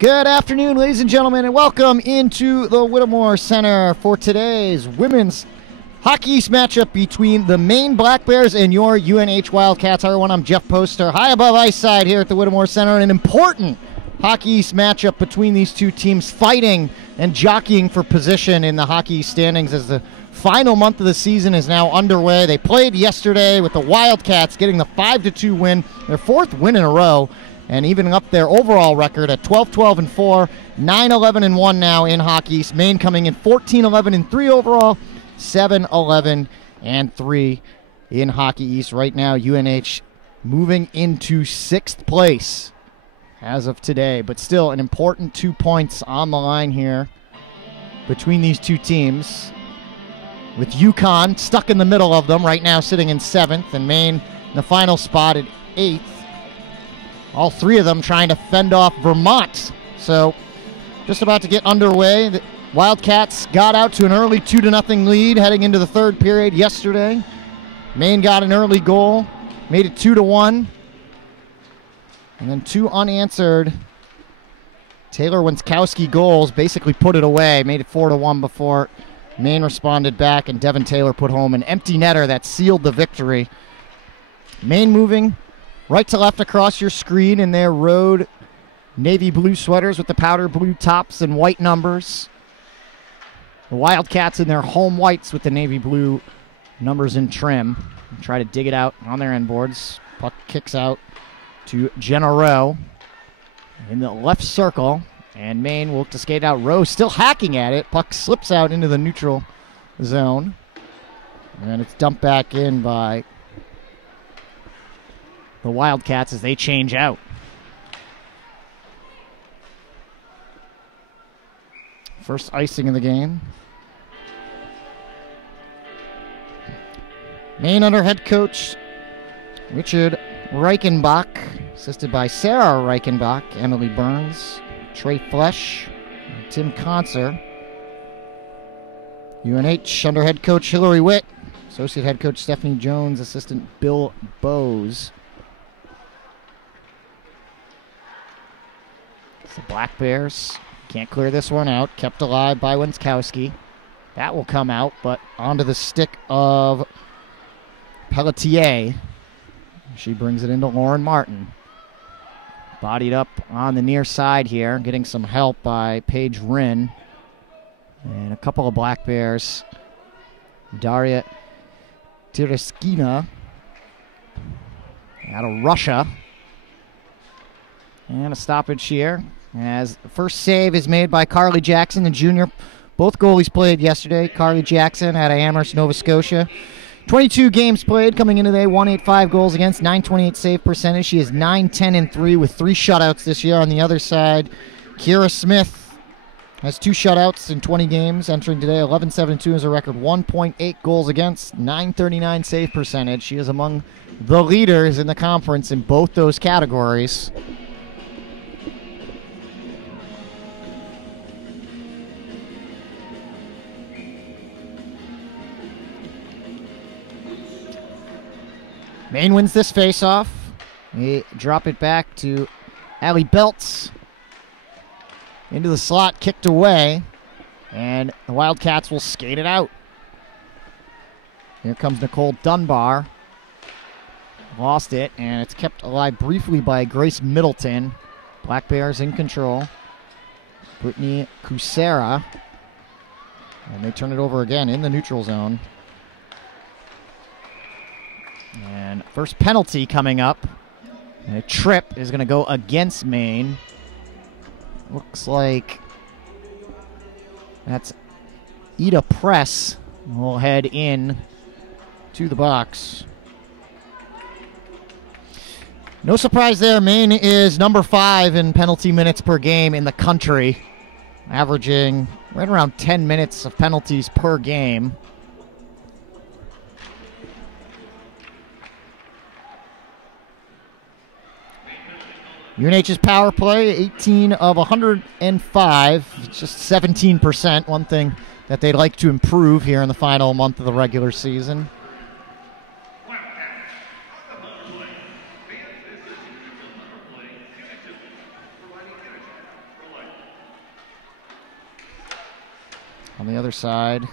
Good afternoon, ladies and gentlemen, and welcome into the Whittemore Center for today's women's Hockey East matchup between the Maine Black Bears and your UNH Wildcats. Hi, everyone. I'm Jeff Poster, high above ice side here at the Whittemore Center. An important Hockey East matchup between these two teams, fighting and jockeying for position in the Hockey East standings as the final month of the season is now underway. They played yesterday with the Wildcats getting the 5-2 win, their fourth win in a row, and evening up their overall record at 12-12-4, 9-11-1 now in Hockey East. Maine coming in 14-11-3 overall, 7-11-3 in Hockey East. Right now, UNH moving into 6th place as of today, but still an important 2 points on the line here between these two teams, with UConn stuck in the middle of them right now, sitting in 7th, and Maine in the final spot at 8th. All three of them trying to fend off Vermont. So just about to get underway. The Wildcats got out to an early 2-0 lead heading into the third period yesterday. Maine got an early goal, made it 2-1. And then two unanswered Taylor Winskowski goals basically put it away, made it 4-1 before Maine responded back, and Devin Taylor put home an empty netter that sealed the victory. Maine moving right to left across your screen in their road navy blue sweaters with the powder blue tops and white numbers. The Wildcats in their home whites with the navy blue numbers and trim. Try to dig it out on their end boards. Puck kicks out to Jenna Rowe in the left circle, and Maine will look to skate out. Rowe still hacking at it. Puck slips out into the neutral zone, and it's dumped back in by the Wildcats as they change out. First icing in the game. Maine under head coach Richard Reichenbach, assisted by Sarah Reichenbach, Emily Burns, Trey Flesh, and Tim Conser. UNH under head coach Hillary Witt, associate head coach Stephanie Jones, assistant Bill Bowes. The Black Bears can't clear this one out. Kept alive by Winskowski. That will come out, but onto the stick of Pelletier. She brings it into Lauren Martin. Bodied up on the near side here, getting some help by Paige Rinn. And a couple of Black Bears. Daria Tereskina out of Russia. And a stoppage here, as the first save is made by Carly Jackson, the junior. Both goalies played yesterday. Carly Jackson out of Amherst, Nova Scotia. 22 games played coming into today, 185 goals against, 928 save percentage. She is 9-10-3 with 3 shutouts this year. On the other side, Kira Smith has 2 shutouts in 20 games, entering today. 11-7-2 is a record, 1.8 goals against, 939 save percentage. She is among the leaders in the conference in both those categories. Maine wins this faceoff. They drop it back to Allie Belts. Into the slot, kicked away. And the Wildcats will skate it out. Here comes Nicole Dunbar. Lost it, and it's kept alive briefly by Grace Middleton. Black Bears in control. Brittany Kusera. And they turn it over again in the neutral zone. And first penalty coming up. And a trip is going to go against Maine. Looks like that's Ida Press. Will head in to the box. No surprise there. Maine is number 5 in penalty minutes per game in the country, averaging right around 10 minutes of penalties per game. UNH's power play, 18 of 105, just 17%, one thing that they'd like to improve here in the final month of the regular season. on the other side.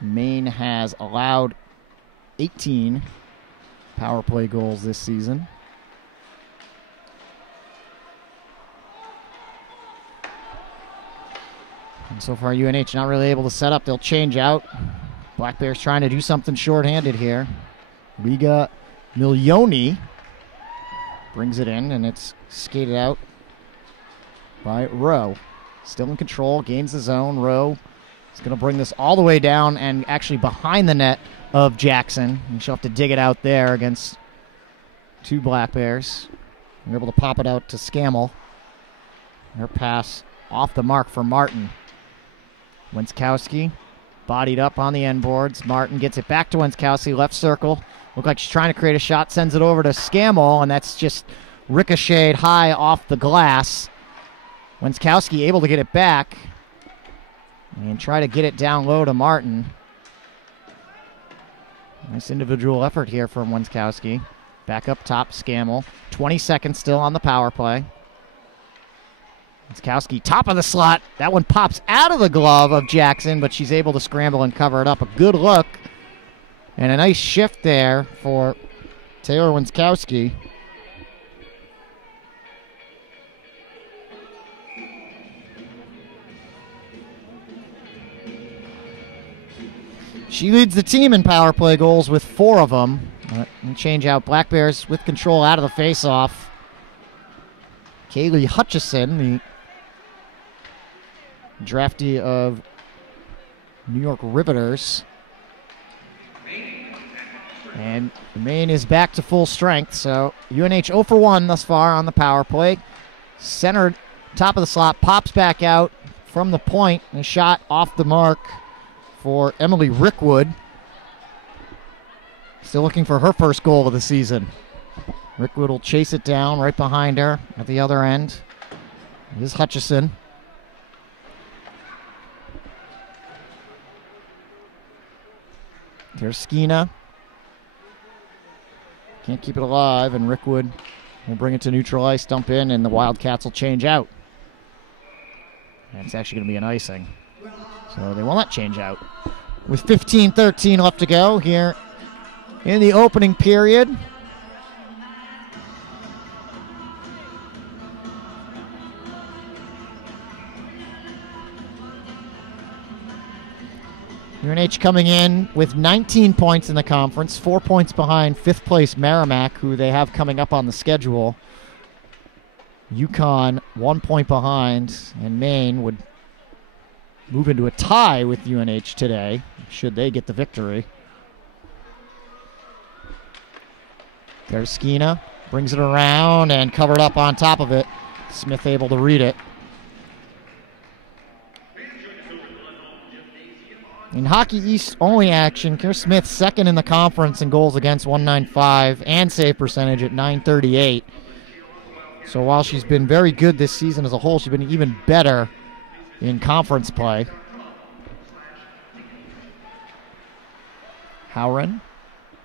Maine has allowed 18 power play goals this season. And so far, UNH not really able to set up. They'll change out. Black Bears trying to do something shorthanded here. Liga Milioni brings it in, and it's skated out by Rowe. Still in control, gains the zone. Rowe is going to bring this all the way down and actually behind the net of Jackson. And she'll have to dig it out there against two Black Bears. They're able to pop it out to Scammell. Her pass off the mark for Martin. Wenskowski bodied up on the end boards. Martin gets it back to Wenskowski, left circle. Look like she's trying to create a shot, sends it over to Scammell, and that's just ricocheted high off the glass. Wenskowski able to get it back and try to get it down low to Martin. Nice individual effort here from Wenskowski. Back up top, Scammell. 20 seconds still on the power play. Wenskowski, top of the slot. That one pops out of the glove of Jackson, but she's able to scramble and cover it up. A good look and a nice shift there for Taylor Wenskowski. She leads the team in power play goals with 4 of them. And change out. Black Bears with control out of the face-off. Kaylee Hutchison, the draftee of New York Riveters. And Maine is back to full strength, so UNH 0 for 1 thus far on the power play. Centered, top of the slot, pops back out from the point, and a shot off the mark for Emily Rickwood. Still looking for her first goal of the season. Rickwood will chase it down right behind her at the other end. It is Hutchison. Terskina. Can't keep it alive, and Rickwood will bring it to neutral ice, dump in, and the Wildcats will change out. And it's actually going to be an icing. So they will not change out. With 15-13 left to go here in the opening period. UNH coming in with 19 points in the conference, 4 points behind 5th place Merrimack, who they have coming up on the schedule. UConn 1 point behind, and Maine would move into a tie with UNH today, should they get the victory. Terskina brings it around and covered up on top of it. Smith able to read it. In Hockey East only action, Keir Smith second in the conference in goals against, 195, and save percentage at 938. So while she's been very good this season as a whole, she's been even better in conference play. Howren,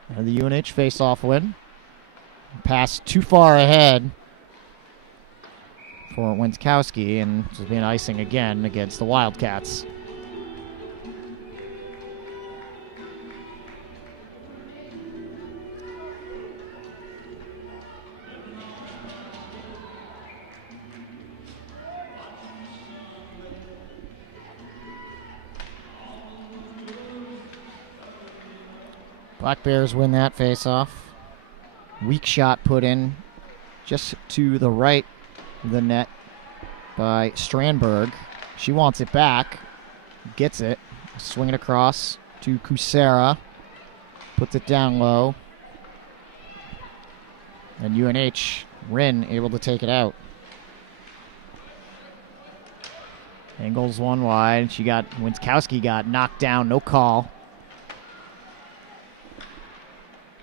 and the UNH face-off win. Pass too far ahead for Wenskowski, and this will be an icing again against the Wildcats. Black Bears win that face-off. Weak shot put in just to the right of the net by Strandberg. She wants it back. Gets it. Swing it across to Kusera. Puts it down low. And UNH, Wren, able to take it out. Angles one wide. Wenskowski got knocked down. No call.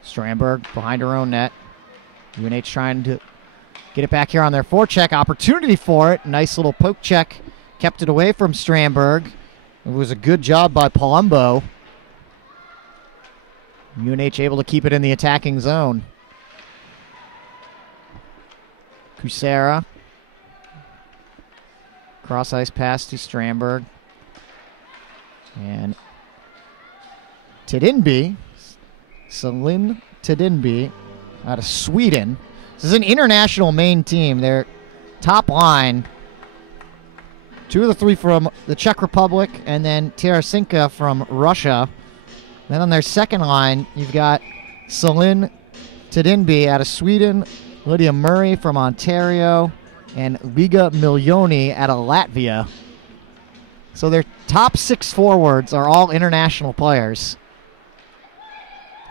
Strandberg behind her own net. UNH trying to get it back here on their forecheck. Opportunity for it. Nice little poke check. Kept it away from Strandberg. It was a good job by Palumbo. UNH able to keep it in the attacking zone. Kucera. Cross ice pass to Strandberg. And Tidinby, Celine Tidinby, out of Sweden. This is an international Maine team. Their top line, 2 of the 3 from the Czech Republic, and then Tarasenko from Russia. Then on their second line, you've got Celine Tidinby out of Sweden, Lydia Murray from Ontario, and Liga Milioni out of Latvia. So their top 6 forwards are all international players.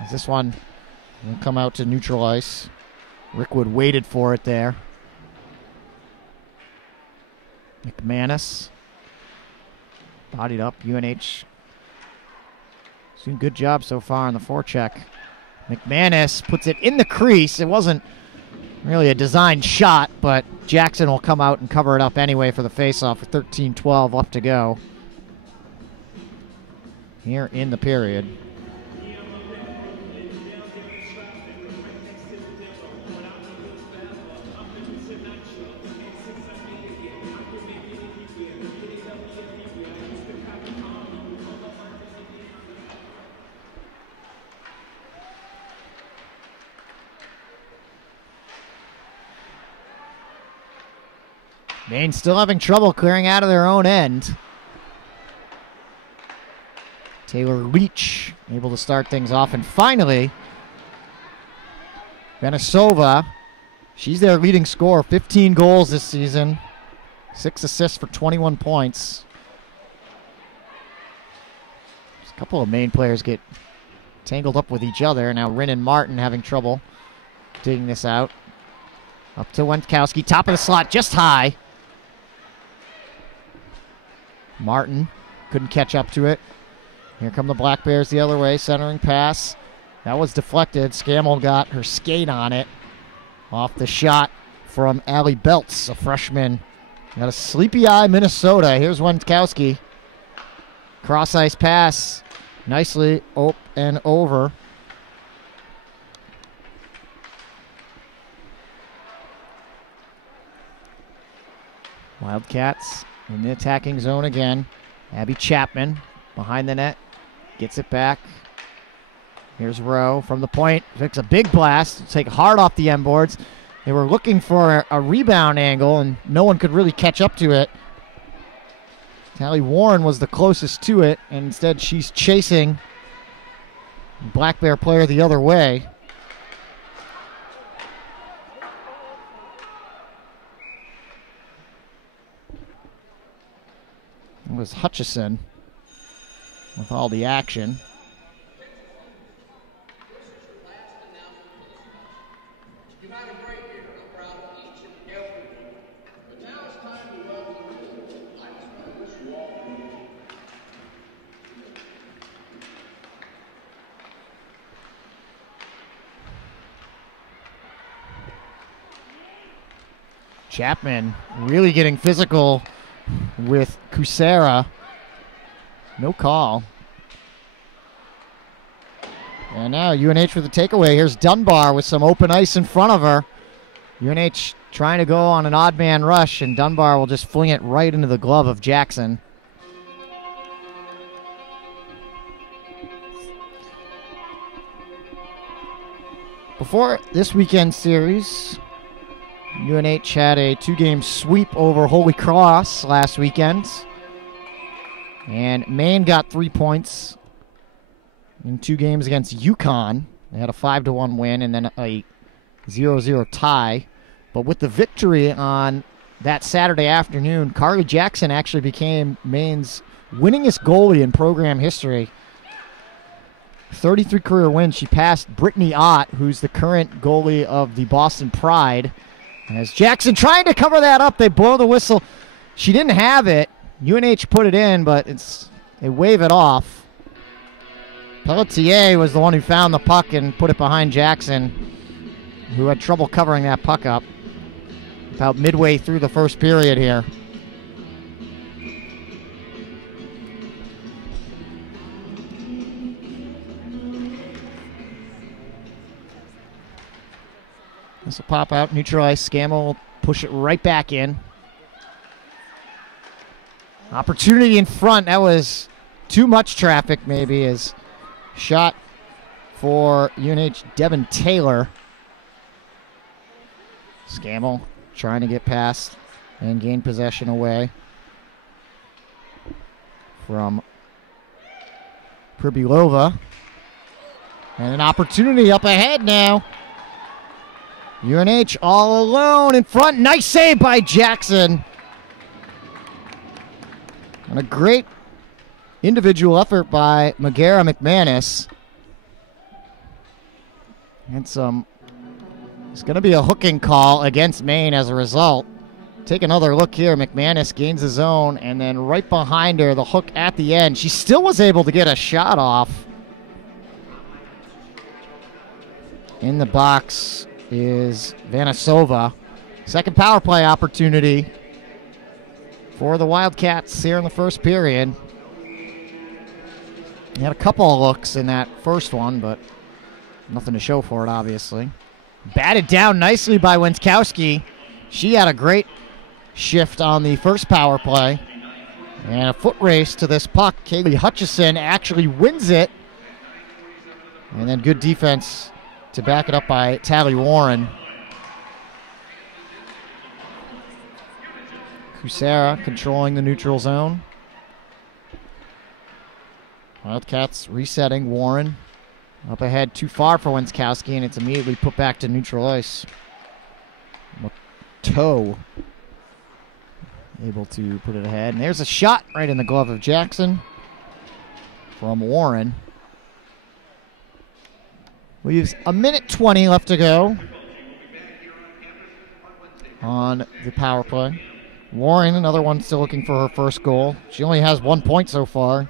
As this one will come out to neutral ice. Rickwood waited for it there. McManus. Bodied up. UNH doing a good job so far on the forecheck. McManus puts it in the crease. It wasn't really a designed shot, but Jackson will come out and cover it up anyway for the faceoff with 13-12 left to go here in the period. Maine still having trouble clearing out of their own end. Taylor Leach able to start things off. And finally, Venesova, she's their leading scorer. 15 goals this season. 6 assists for 21 points. Just a couple of Maine players get tangled up with each other. Now Rynn and Martin having trouble digging this out. Up to Witkowski. Top of the slot, just high. Martin couldn't catch up to it. Here come the Black Bears the other way, centering pass. That was deflected. Scammell got her skate on it. Off the shot from Allie Belts, a freshman. Got a sleepy eye, Minnesota. Here's Witkowski. Cross ice pass. Nicely up and over. Wildcats in the attacking zone again. Abby Chapman behind the net. Gets it back. Here's Rowe from the point. Takes a big blast. Take hard off the end boards. They were looking for a rebound angle, and no one could really catch up to it. Tally Warren was the closest to it, and instead she's chasing Black Bear player the other way. It was Hutchison with all the action. Chapman really getting physical with Kucera. No call. And now UNH with the takeaway. Here's Dunbar with some open ice in front of her. UNH trying to go on an odd man rush, and Dunbar will just fling it right into the glove of Jackson. Before this weekend series, UNH had a 2-game sweep over Holy Cross last weekend. And Maine got 3 points in 2 games against UConn. They had a 5-1 win and then a 0-0 tie. But with the victory on that Saturday afternoon, Carly Jackson actually became Maine's winningest goalie in program history. 33 career wins. She passed Brittany Ott, who's the current goalie of the Boston Pride. As Jackson trying to cover that up, they blow the whistle. She didn't have it. UNH put it in, but they wave it off. Pelletier was the one who found the puck and put it behind Jackson, who had trouble covering that puck up. About midway through the first period here. This will pop out, neutral ice. Scammell will push it right back in. Opportunity in front. That was too much traffic, maybe, as shot for UNH Devin Taylor. Scammell trying to get past and gain possession away from Pribilova. And an opportunity up ahead now. UNH all alone in front. Nice save by Jackson. And a great individual effort by Megara McManus. And it's going to be a hooking call against Maine as a result. Take another look here. McManus gains his own, and then right behind her, the hook at the end. She still was able to get a shot off. In the box is Vanasova. Second power play opportunity for the Wildcats here in the first period. He had a couple of looks in that first one, but nothing to show for it, obviously. Batted down nicely by Wenskowski. She had a great shift on the first power play. And a foot race to this puck. Kaylee Hutchison actually wins it. And then good defense to back it up by Tally Warren. Kusera controlling the neutral zone. Wildcats resetting. Warren up ahead, too far for Wenskowski, and it's immediately put back to neutral ice. Toe able to put it ahead. And there's a shot right in the glove of Jackson from Warren. Leaves a minute 20 left to go on the power play. Warren, another one still looking for her first goal. She only has 1 point so far.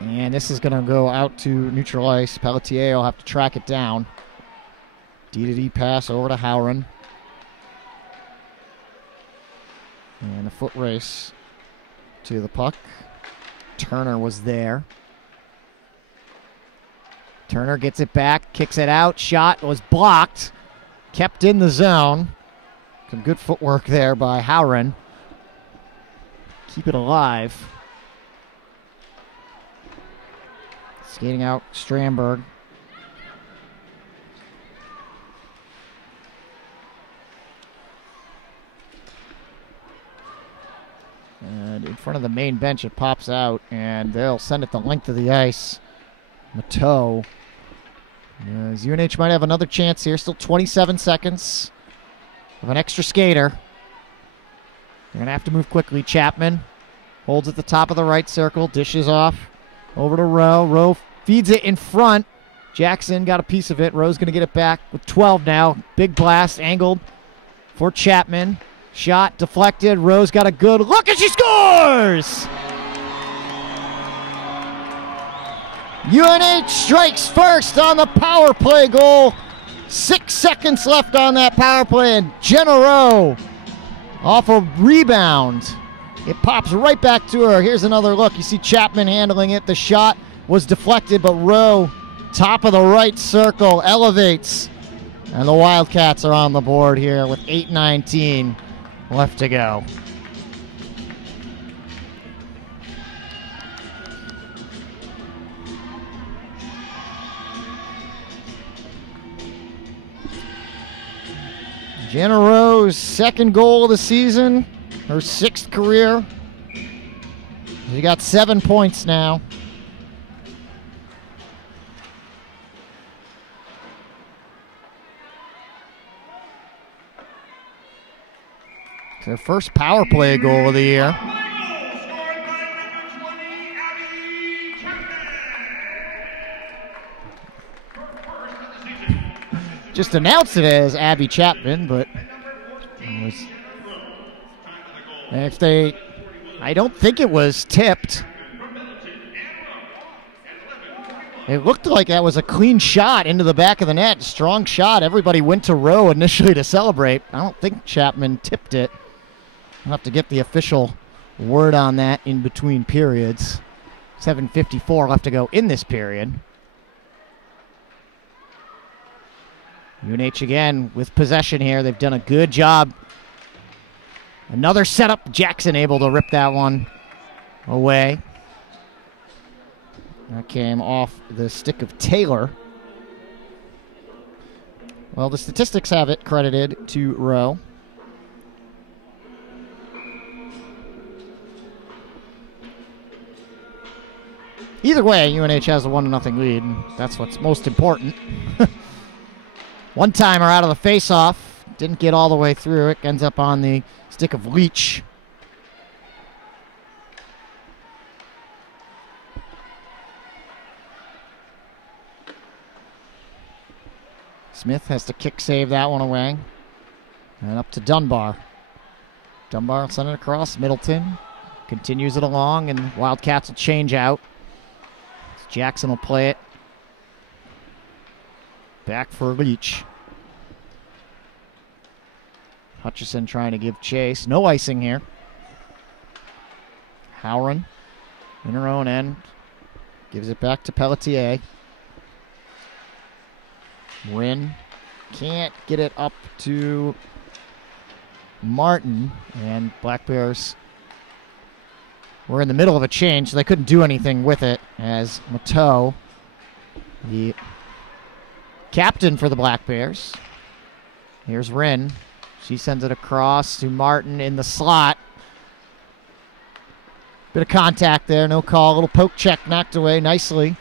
And this is going to go out to neutral ice. Pelletier will have to track it down. D-to-D pass over to Howren. And a foot race to the puck. Turner was there. Turner gets it back, kicks it out. Shot was blocked. Kept in the zone. Some good footwork there by Howren. Keep it alive. Skating out Strandberg. And in front of the main bench, it pops out, and they'll send it the length of the ice. Mateau. As UNH might have another chance here. Still 27 seconds of an extra skater. They're going to have to move quickly. Chapman holds at the top of the right circle. Dishes off over to Rowe. Rowe feeds it in front. Jackson got a piece of it. Rowe's going to get it back with 12 now. Big blast angled for Chapman. Shot deflected. Rowe's got a good look, and she scores! UNH strikes first on the power play goal. 6 seconds left on that power play, and Jenna Rowe off a rebound. It pops right back to her. Here's another look. You see Chapman handling it. The shot was deflected, but Rowe, top of the right circle, elevates. And the Wildcats are on the board here with 8:19 left to go. Jenna Rowe's second goal of the season, her 6th career. She got 7 points now. It's her first power play goal of the year. Just announced it as Abby Chapman, but I don't think it was tipped. It looked like that was a clean shot into the back of the net. Strong shot. Everybody went to Rowe initially to celebrate. I don't think Chapman tipped it. I'll have to get the official word on that in between periods. 7:54 left to go in this period. UNH again with possession here. They've done a good job. Another setup. Jackson able to rip that one away. That came off the stick of Taylor. Well, the statistics have it credited to Rowe. Either way, UNH has a 1-0 lead, and that's what's most important. One-timer out of the face-off. Didn't get all the way through. It ends up on the stick of Leach. Smith has to kick save that one away. And up to Dunbar. Dunbar will send it across. Middleton continues it along, and Wildcats will change out. Jackson will play it back for Leach. Hutchison trying to give chase. No icing here. Howren in her own end. Gives it back to Pelletier. Wynn can't get it up to Martin. And Black Bears were in the middle of a change, so they couldn't do anything with it, as Mateau, the captain for the Black Bears. Here's Wren. She sends it across to Martin in the slot. Bit of contact there, no call. A little poke check knocked away nicely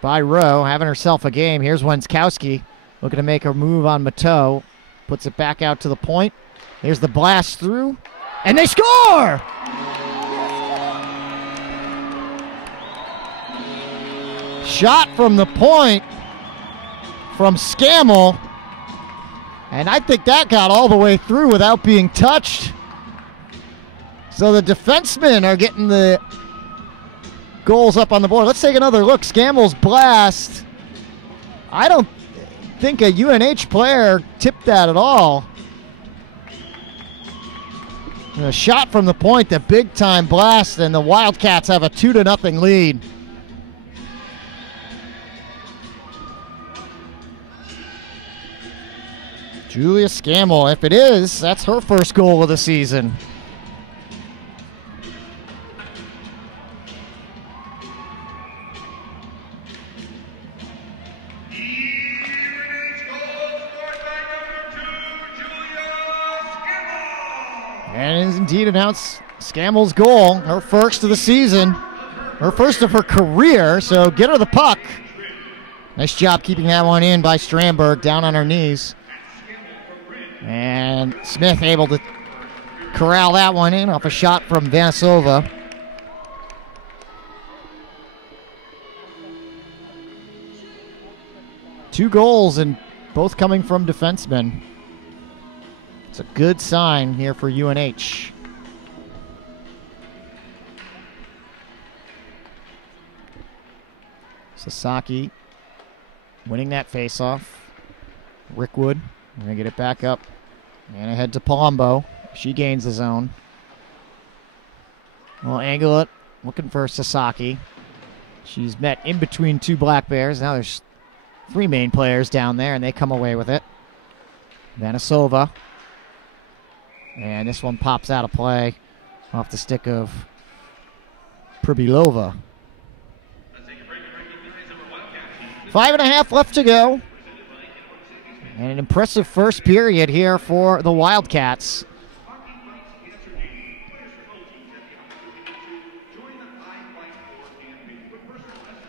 by Rowe, having herself a game. Here's Wenskowski looking to make her move on Mateau. Puts it back out to the point. Here's the blast through, and they score! Shot from the point from Scammell, and I think that got all the way through without being touched. So the defensemen are getting the goals up on the board. Let's take another look. Scammell's blast. I don't think a UNH player tipped that at all. A shot from the point, the big-time blast, and the Wildcats have a 2-0 lead. Julia Scammell, if it is, that's her first goal of the season. And it is indeed announced Scammell's goal, her first of the season, her first of her career, so get her the puck. Nice job keeping that one in by Strandberg, down on her knees. And Smith able to corral that one in off a shot from Vanasova. Two goals, and both coming from defensemen. It's a good sign here for UNH. Sasaki winning that faceoff. Rickwood, we're going to get it back up. And ahead to Palumbo. She gains the zone. We'll angle it, looking for Sasaki. She's met in between two Black Bears. Now there's three Maine players down there, and they come away with it. Vanasova. And this one pops out of play off the stick of Pribilova. 5.5 left to go. And an impressive first period here for the Wildcats.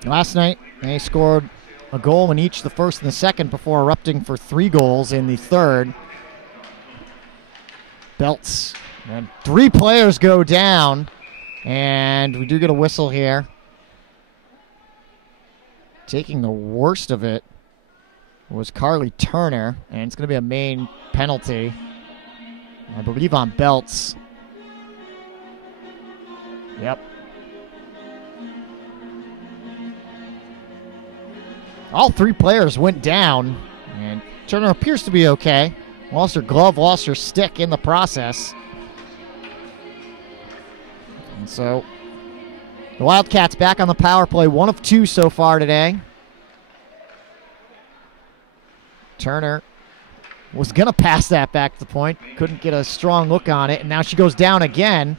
Last night, they scored a goal in each the first and the second before erupting for 3 goals in the third. Belts. And 3 players go down. And we do get a whistle here. Taking the worst of it was Carly Turner, and it's going to be a Maine penalty, I believe, on Belts. Yep. All 3 players went down, and Turner appears to be okay. Lost her glove, lost her stick in the process. And so the Wildcats back on the power play, 1 of 2 so far today. Turner was going to pass that back to the point. Couldn't get a strong look on it, and now she goes down again.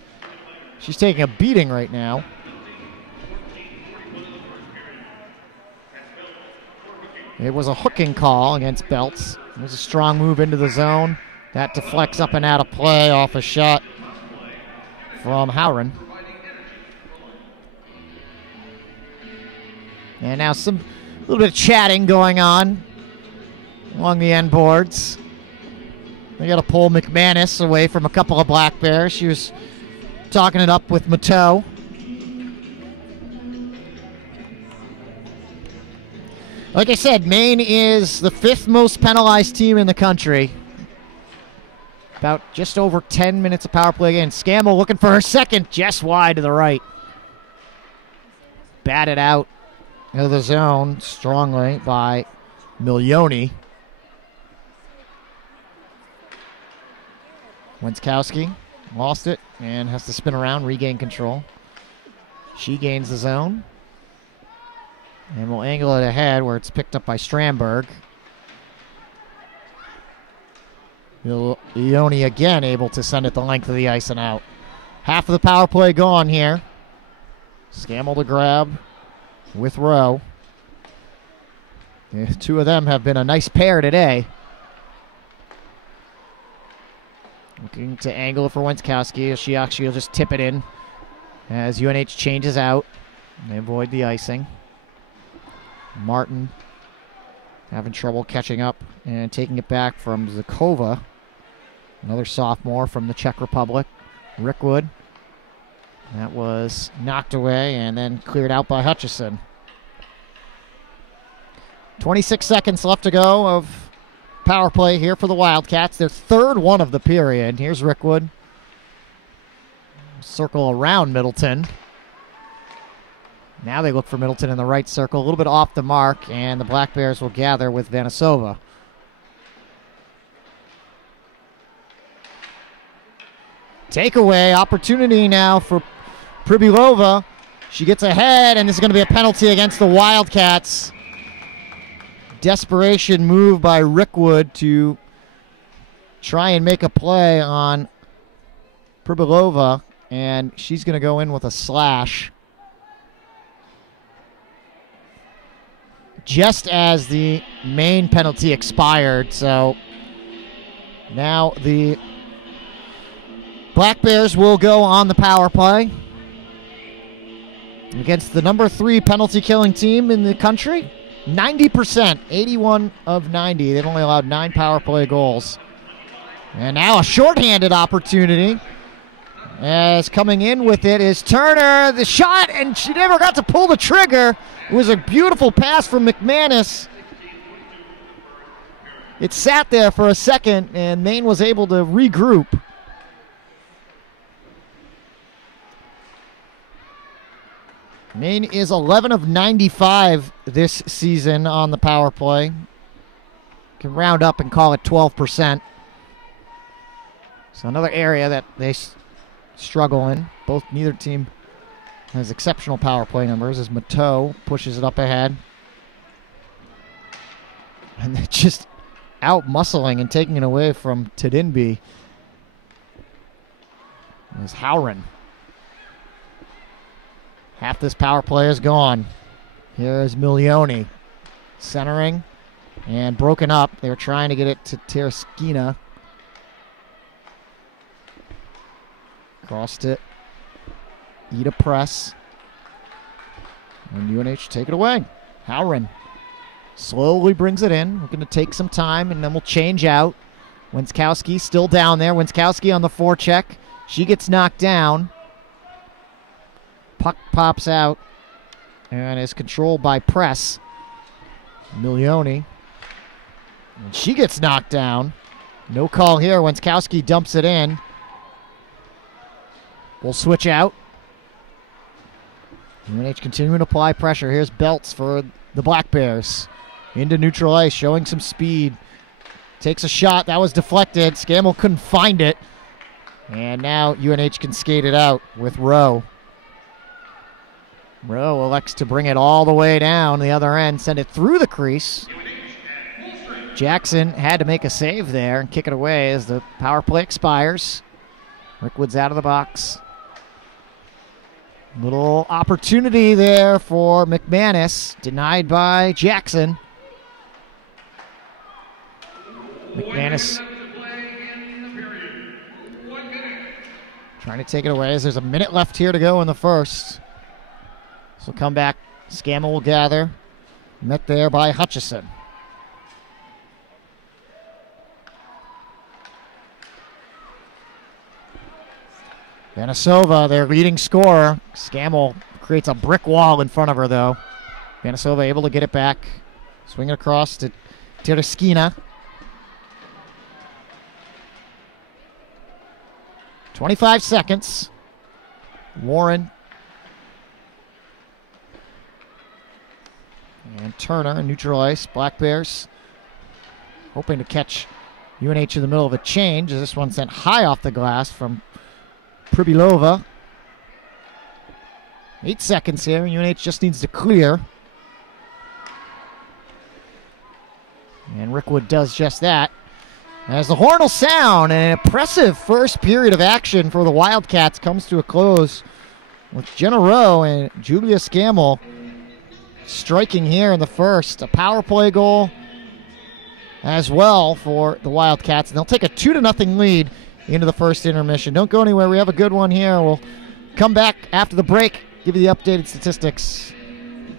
She's taking a beating right now. It was a hooking call against Belts. It was a strong move into the zone. That deflects up and out of play off a shot from Howren. And now a little bit of chatting going on along the end boards. They got to pull McManus away from a couple of Black Bears. She was talking it up with Mateau. Like I said, Maine is the 5th most penalized team in the country. About just over 10 minutes of power play again. Scammell looking for her second, just wide to the right. Batted out of the zone strongly by Milioni. Wenskowski lost it and has to spin around, regain control. She gains the zone. And we'll angle it ahead where it's picked up by Stramberg. Milioni again able to send it the length of the ice and out. Half of the power play gone here. Scammell to grab with Rowe. The two of them have been a nice pair today. Looking to angle it for Wenskowski. She actually will just tip it in as UNH changes out. They avoid the icing. Martin having trouble catching up and taking it back from Zakova. Another sophomore from the Czech Republic. Rickwood. That was knocked away and then cleared out by Hutchison. 26 seconds left to go of power play here for the Wildcats. Their third one of the period. Here's Rickwood. Circle around Middleton. Now they look for Middleton in the right circle. A little bit off the mark, and the Black Bears will gather with Vanisova. Takeaway opportunity now for Pribilova. She gets ahead, and this is going to be a penalty against the Wildcats. Desperation move by Rickwood to try and make a play on Pribilova, and she's going to go in with a slash. Just as the Maine penalty expired, so now the Black Bears will go on the power play against the number 3 penalty killing team in the country. 90%, 81 of 90. They've only allowed 9 power play goals. And now a shorthanded opportunity. As coming in with it is Turner. The shot, and she never got to pull the trigger. It was a beautiful pass from McManus. It sat there for a second, and Maine was able to regroup. Maine is 11 of 95 this season on the power play. Can round up and call it 12%. So another area that they struggle in. Neither team has exceptional power play numbers as Mateau pushes it up ahead. And they're just out muscling and taking it away from Tadinby. There's Howren. Half this power play is gone. Here's Milioni centering and broken up. They were trying to get it to Tereskina. Crossed it. Eat a press. And UNH take it away. Howren slowly brings it in. We're going to take some time and then we'll change out. Wenskowski still down there. Wenskowski on the forecheck. She gets knocked down. Puck pops out and is controlled by press. Milioni. And she gets knocked down. No call here. Wenskowski dumps it in. We'll switch out. UNH continuing to apply pressure. Here's Belts for the Black Bears. Into neutral ice, showing some speed. Takes a shot. That was deflected. Scammell couldn't find it. And now UNH can skate it out with Rowe. Rowe elects to bring it all the way down the other end, send it through the crease. Jackson had to make a save there and kick it away as the power play expires. Rickwood's out of the box. Little opportunity there for McManus, denied by Jackson. McManus trying to take it away as there's a minute left here to go in the first. So come back, Scammell will gather. Met there by Hutchison. Vanisova, their leading scorer. Scammell creates a brick wall in front of her, though. Vanisova able to get it back. Swing it across to Tereschina. 25 seconds. Warren. And Turner, neutral ice. Black Bears hoping to catch UNH in the middle of a change as this one sent high off the glass from Pribilova. 8 seconds here. UNH just needs to clear. And Rickwood does just that. As the horn will sound, and an impressive first period of action for the Wildcats comes to a close with Jenna Rowe and Julia Scammell striking here in the first. A power play goal as well for the Wildcats. And they'll take a 2-0 lead into the first intermission. Don't go anywhere. We have a good one here. We'll come back after the break, give you the updated statistics,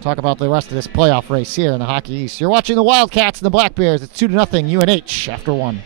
talk about the rest of this playoff race here in the Hockey East. You're watching the Wildcats and the Black Bears. It's 2-0 UNH after one.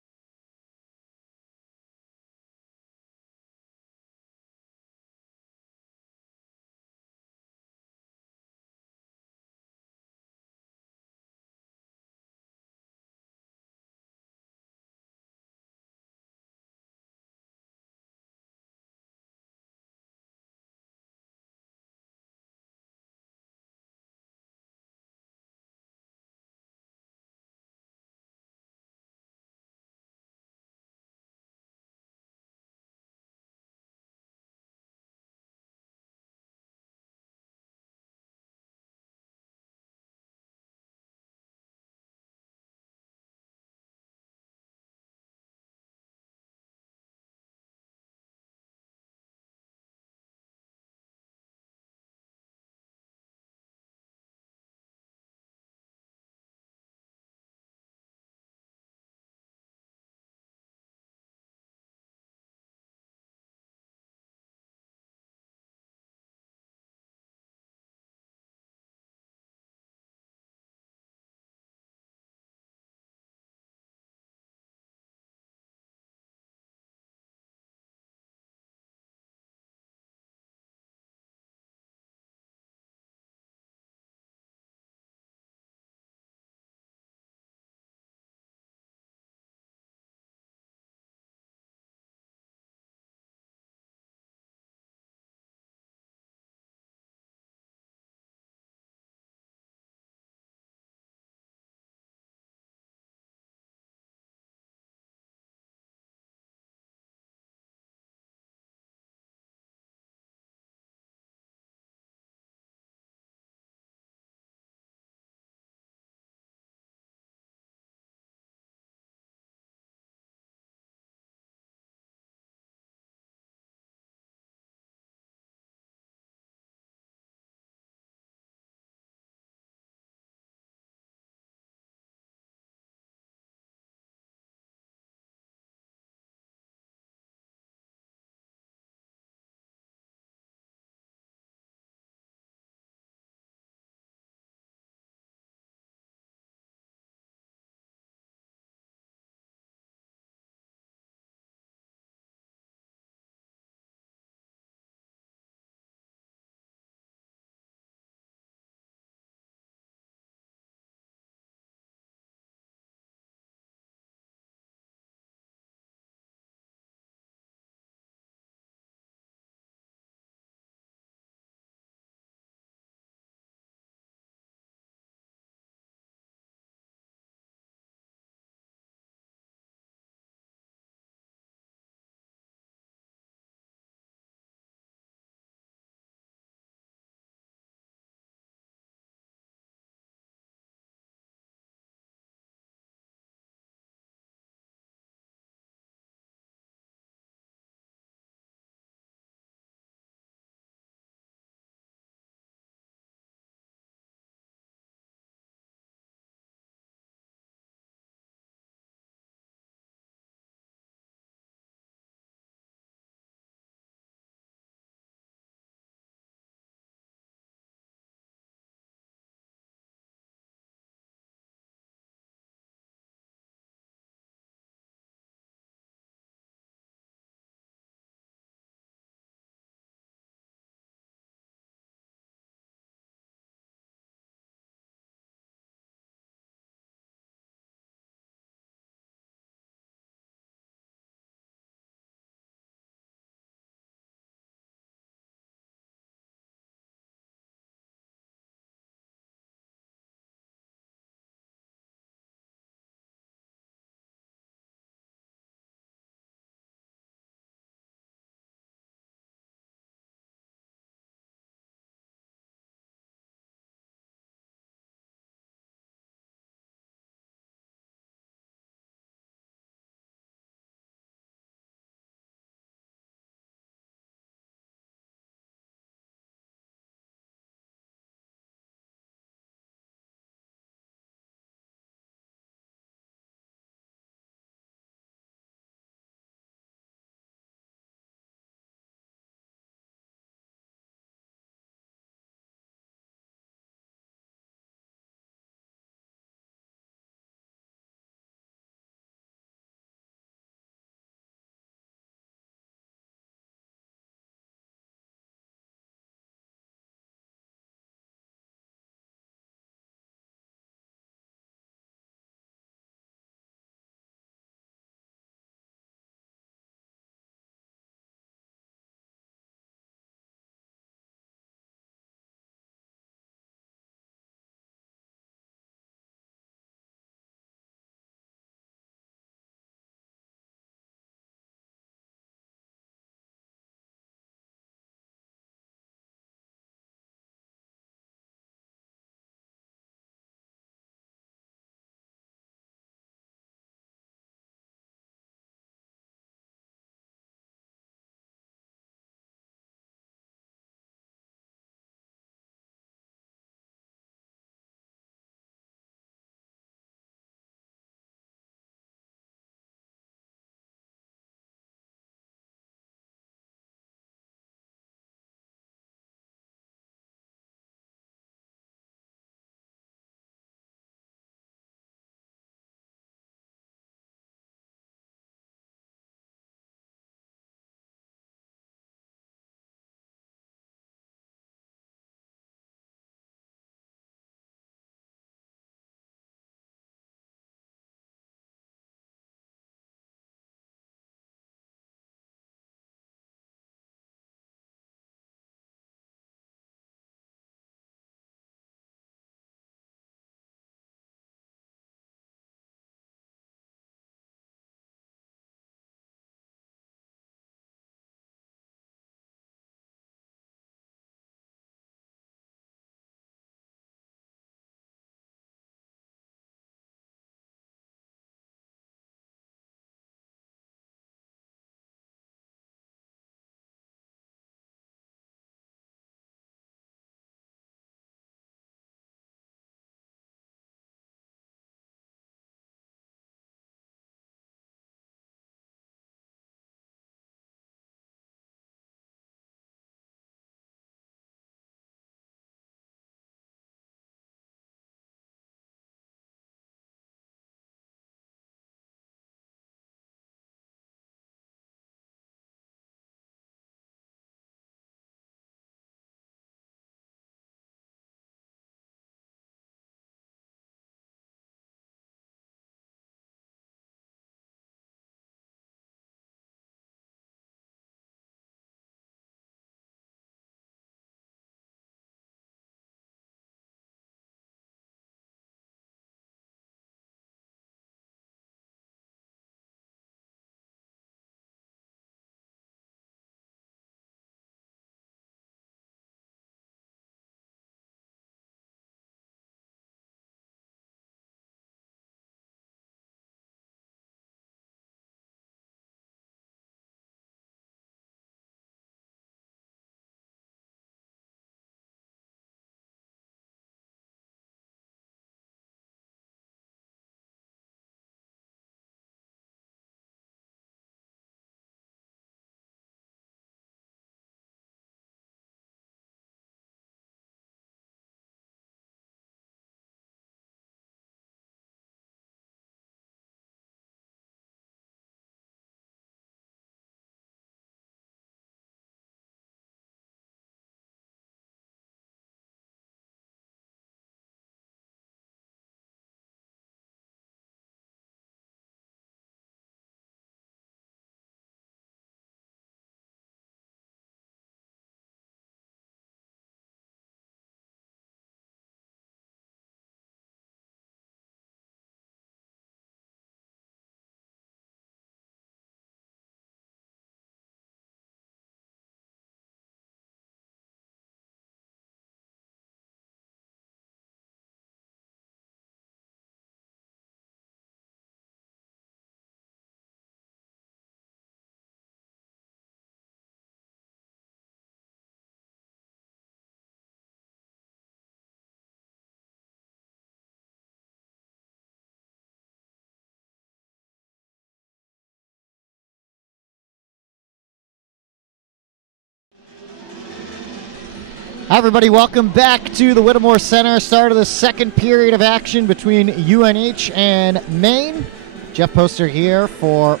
Hi everybody, welcome back to the Whittemore Center. Start of the second period of action between UNH and Maine. Jeff Poster here for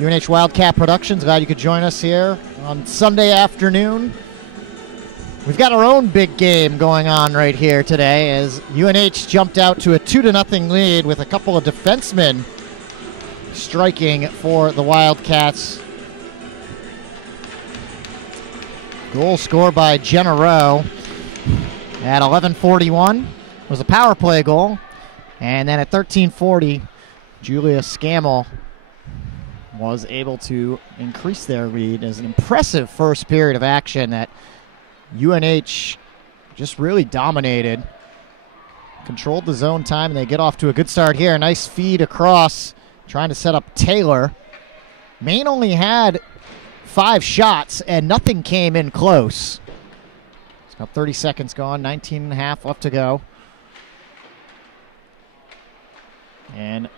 UNH Wildcat Productions. Glad you could join us here on Sunday afternoon. We've got our own big game going on right here today as UNH jumped out to a 2-0 lead with a couple of defensemen striking for the Wildcats. Goal scored by Jenna Rowe at 11:41 was a power play goal. And then at 13:40, Julia Scammell was able to increase their lead as an impressive first period of action that UNH just really dominated. Controlled the zone time, and they get off to a good start here. Nice feed across, trying to set up Taylor. Maine only had 5 shots, and nothing came in close. It's about 30 seconds gone, 19 and a half left to go. And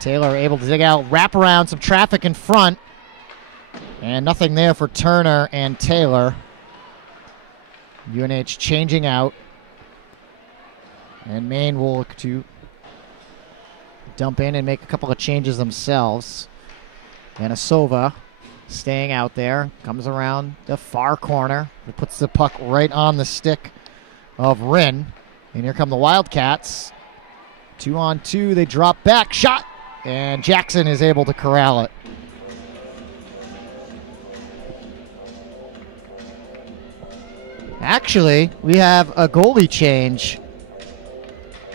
Taylor able to dig out, wrap around some traffic in front, and nothing there for Turner and Taylor. UNH changing out, and Maine will look to dump in and make a couple of changes themselves. Vanisova staying out there, comes around the far corner, it puts the puck right on the stick of Rynn, and here come the Wildcats. 2-on-2, they drop back, shot, and Jackson is able to corral it. Actually, we have a goalie change.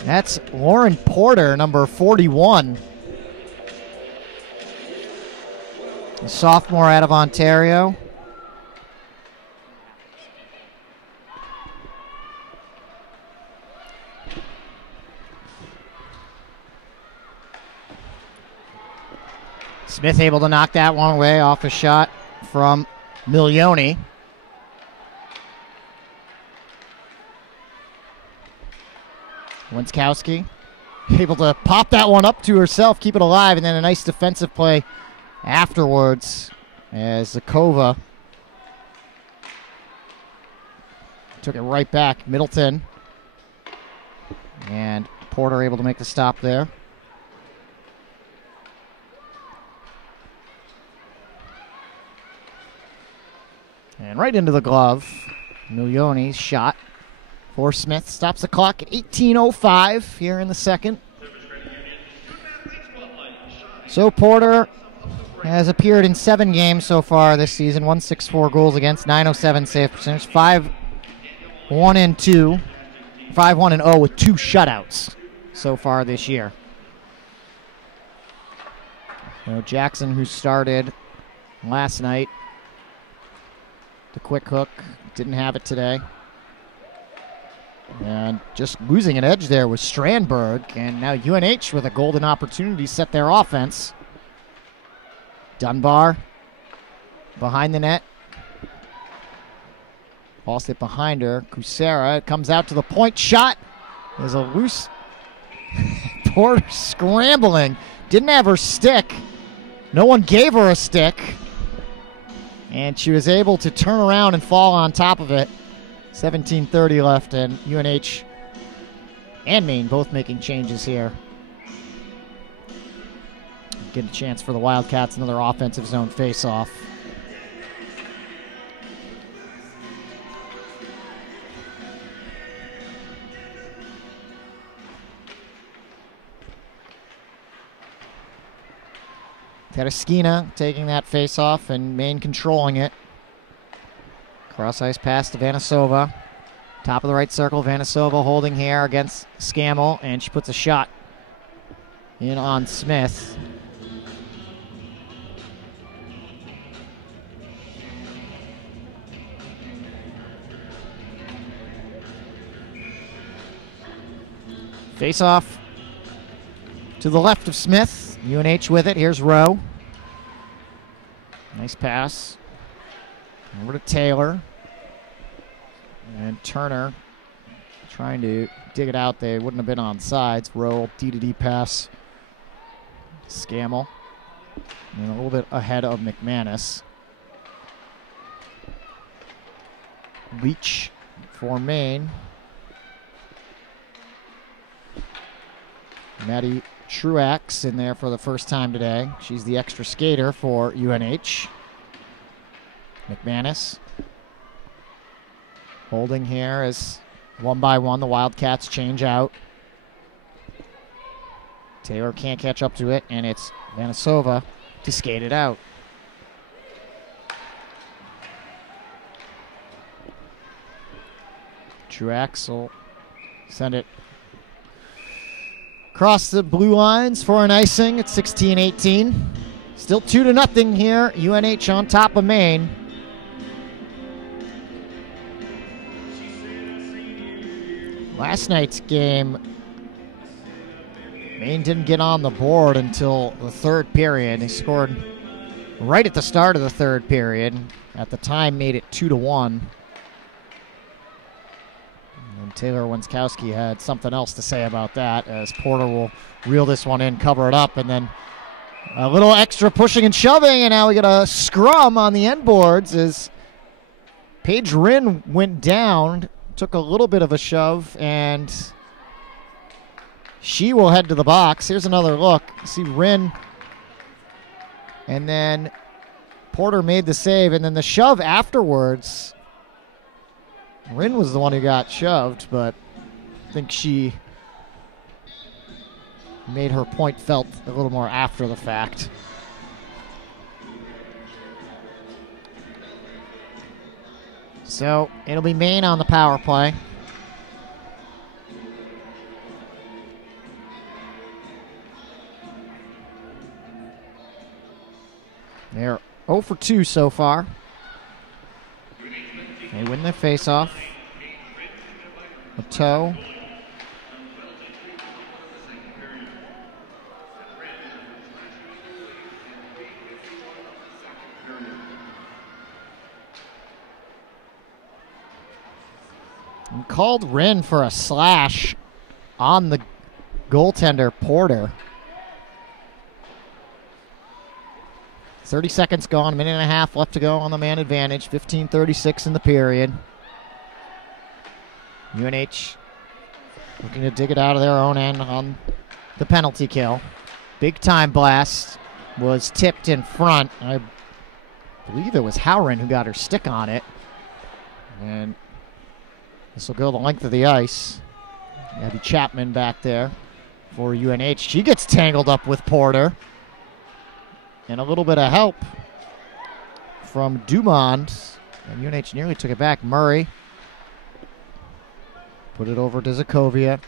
That's Lauren Porter, number 41. A sophomore out of Ontario. Smith able to knock that one away off a shot from Milioni. Winskowski able to pop that one up to herself, keep it alive, and then a nice defensive play afterwards as Zakova took it right back. Middleton and Porter able to make the stop there. And right into the glove. Milioni's shot for Smith. Stops the clock at 18:05 here in the second. So Porter has appeared in 7 games so far this season. 164 goals against, 907 save percentage, 5-1-2, 5-1-0 with 2 shutouts so far this year. So Jackson, who started last night, the quick hook, didn't have it today. And just losing an edge there was Strandberg, and now UNH with a golden opportunity to set their offense. Dunbar behind the net. Lost it behind her. Kucera, it comes out to the point. Shot. There's a loose Porter scrambling. Didn't have her stick. No one gave her a stick. And she was able to turn around and fall on top of it. 17:30 left, and UNH and Maine both making changes here. Get a chance for the Wildcats, another offensive zone face-off. Teresina taking that face-off and Maine controlling it. Cross-ice pass to Vanisova. Top of the right circle, Vanisova holding here against Scammell, and she puts a shot in on Smith. Face-off to the left of Smith. UNH with it. Here's Rowe. Nice pass. Over to Taylor. And Turner trying to dig it out. They wouldn't have been on sides. Rowe, D-to-D pass. Scammell. And a little bit ahead of McManus. Leach for Maine. Maddie Truax in there for the first time today. She's the extra skater for UNH. McManus holding here as one by one the Wildcats change out. Taylor can't catch up to it, and it's Vanisova to skate it out. Truax will send it across the blue lines for an icing at 16-18. Still 2-0 here. UNH on top of Maine. Last night's game, Maine didn't get on the board until the third period. They scored right at the start of the third period. At the time, made it 2-1. And Taylor Wenskowski had something else to say about that, as Porter will reel this one in, cover it up, and then a little extra pushing and shoving, and now we get a scrum on the end boards as Paige Rinn went down, took a little bit of a shove, and she will head to the box. Here's another look. See Rinn, and then Porter made the save, and then the shove afterwards. Rinn was the one who got shoved, but I think she made her point felt a little more after the fact. So it'll be Maine on the power play. They're 0 for 2 so far. They win their faceoff. A toe. And called Rinn for a slash on the goaltender, Porter. 30 seconds gone, a minute and a half left to go on the man advantage. 15:36 in the period. UNH looking to dig it out of their own end on the penalty kill. Big time blast was tipped in front. I believe it was Howren who got her stick on it. And this will go the length of the ice. Abby Chapman back there for UNH. She gets tangled up with Porter. And a little bit of help from Dumont. And UNH nearly took it back. Murray put it over to Zakovia.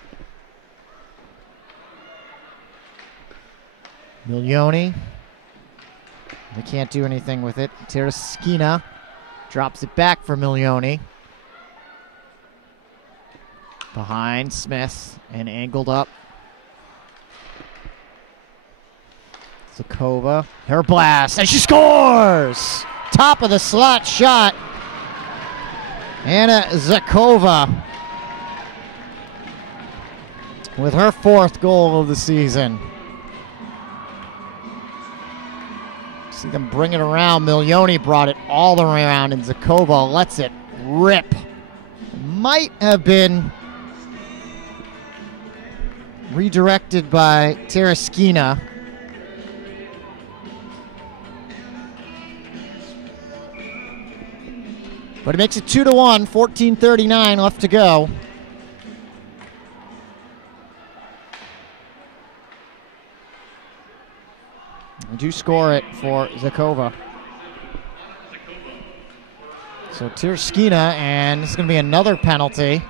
Milioni. They can't do anything with it. Tereschina drops it back for Milioni. Behind Smith and angled up. Zakova, her blast, and she scores! Top of the slot shot. Anna Zakova with her 4th goal of the season. See them bring it around. Milioni brought it all the way around, and Zakova lets it rip. Might have been redirected by Tereschina. But it makes it 2-1, 14:39 left to go. They do score it for Zakova. So Tereschina, and it's going to be another penalty.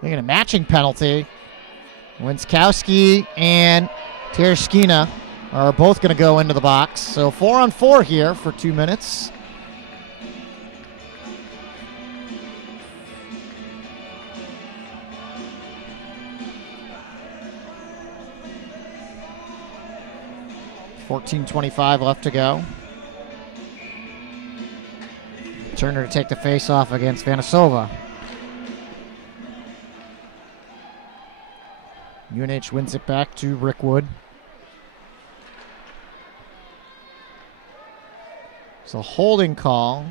They're going to matching penalty. Wenskowski and Tereschina are both going to go into the box. So 4-on-4 here for 2 minutes. .25 left to go. Turner to take the face-off against Vanisova. UNH wins it back to Rickwood. It's a holding call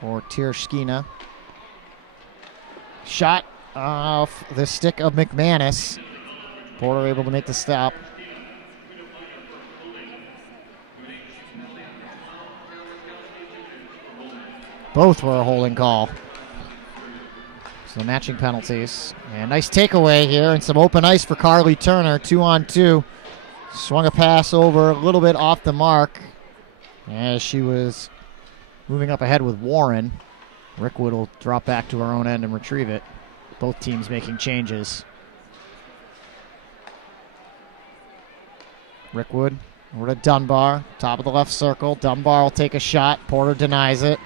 for Tierschkina. Shot off the stick of McManus. Porter able to make the stop. Both were a holding call. So matching penalties. And nice takeaway here and some open ice for Carly Turner. 2-on-2. Swung a pass over a little bit off the mark as she was moving up ahead with Warren. Rickwood will drop back to her own end and retrieve it. Both teams making changes. Rickwood over to Dunbar. Top of the left circle. Dunbar will take a shot. Porter denies it.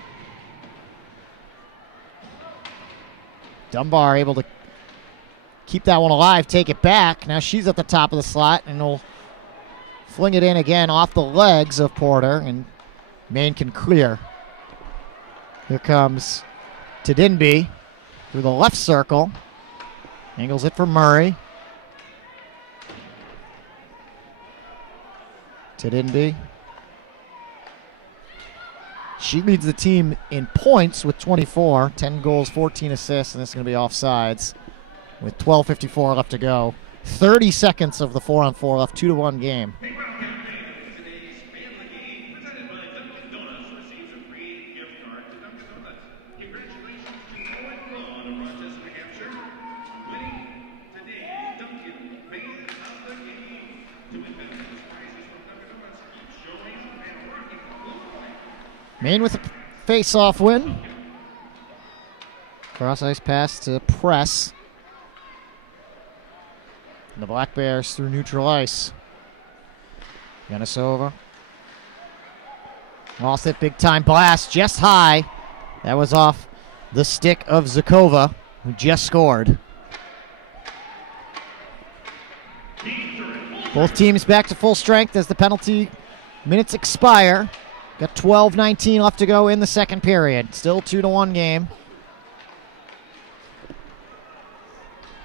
Dunbar able to keep that one alive, take it back. Now she's at the top of the slot and will fling it in again off the legs of Porter, and Maine can clear. Here comes Tadinby through the left circle. Angles it for Murray. Tadinby. She leads the team in points with 24, 10 goals, 14 assists, and this is going to be offsides with 12:54 left to go. 30 seconds of the 4-on-4 left, 2-1 game. Maine with a face-off win. Cross-ice pass to Press. And the Black Bears through neutral ice. Yanisova. Lost it, big-time blast, just high. That was off the stick of Zakova, who just scored. Both teams back to full strength as the penalty minutes expire. Got 12:19 left to go in the second period. Still 2-1 game.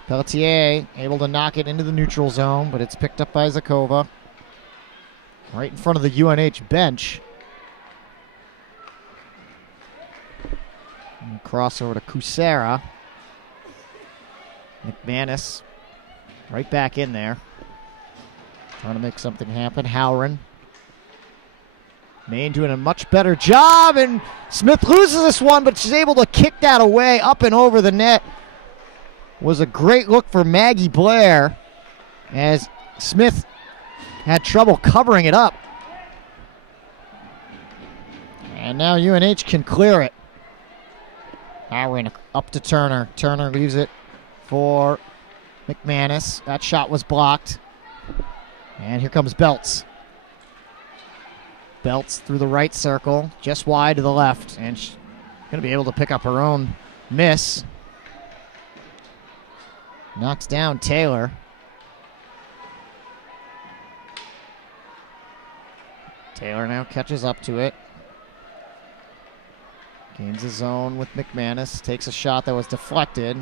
Pelletier able to knock it into the neutral zone, but it's picked up by Zakova. Right in front of the UNH bench. And cross over to Kucera. McManus right back in there. Trying to make something happen. Howren. Maine doing a much better job, and Smith loses this one, but she's able to kick that away up and over the net. Was a great look for Maggie Blair as Smith had trouble covering it up. And now UNH can clear it. Howren up to Turner. Turner leaves it for McManus. That shot was blocked. And here comes Belts. Belts through the right circle, just wide to the left, and she's going to be able to pick up her own miss. Knocks down Taylor. Taylor now catches up to it. Gains his zone with McManus. Takes a shot that was deflected.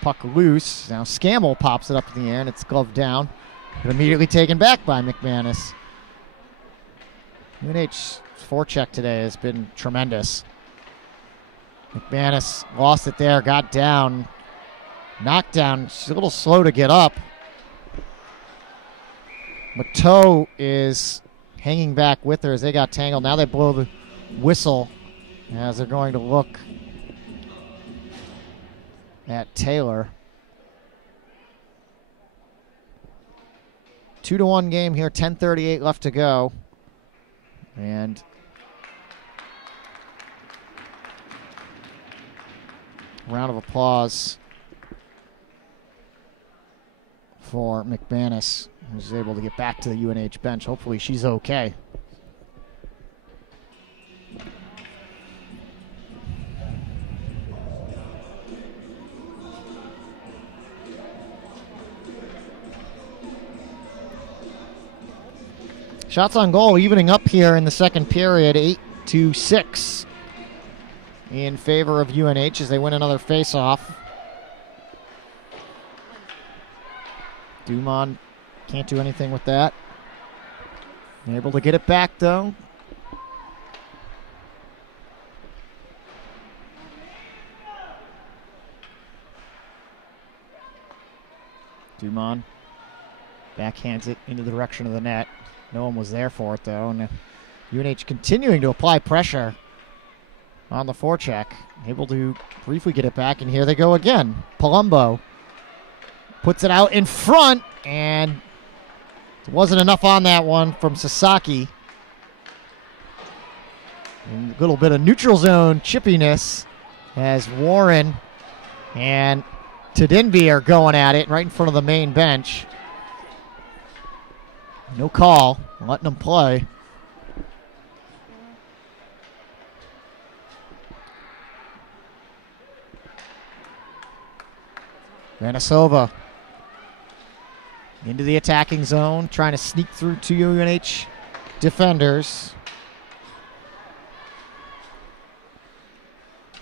Puck loose. Now Scammell pops it up in the air, and it's gloved down. But immediately taken back by McManus. UNH's forecheck today has been tremendous. McManus lost it there, got down. Knocked down. She's a little slow to get up. Mateau is hanging back with her as they got tangled. Now they blow the whistle as they're going to look at Taylor. 2-1 game here, 10:38 left to go. And round of applause for McManus, who's able to get back to the UNH bench. Hopefully she's okay. Shots on goal evening up here in the second period, 8-6 in favor of UNH as they win another face-off. Dumont can't do anything with that. Able to get it back, though. Dumont backhands it into the direction of the net. No one was there for it, though. And UNH continuing to apply pressure on the forecheck. Able to briefly get it back, and here they go again. Palumbo puts it out in front, and there wasn't enough on that one from Sasaki. And a little bit of neutral zone chippiness as Warren and Tadinby are going at it right in front of the main bench. No call, letting them play. Vanisova into the attacking zone, trying to sneak through two UNH defenders.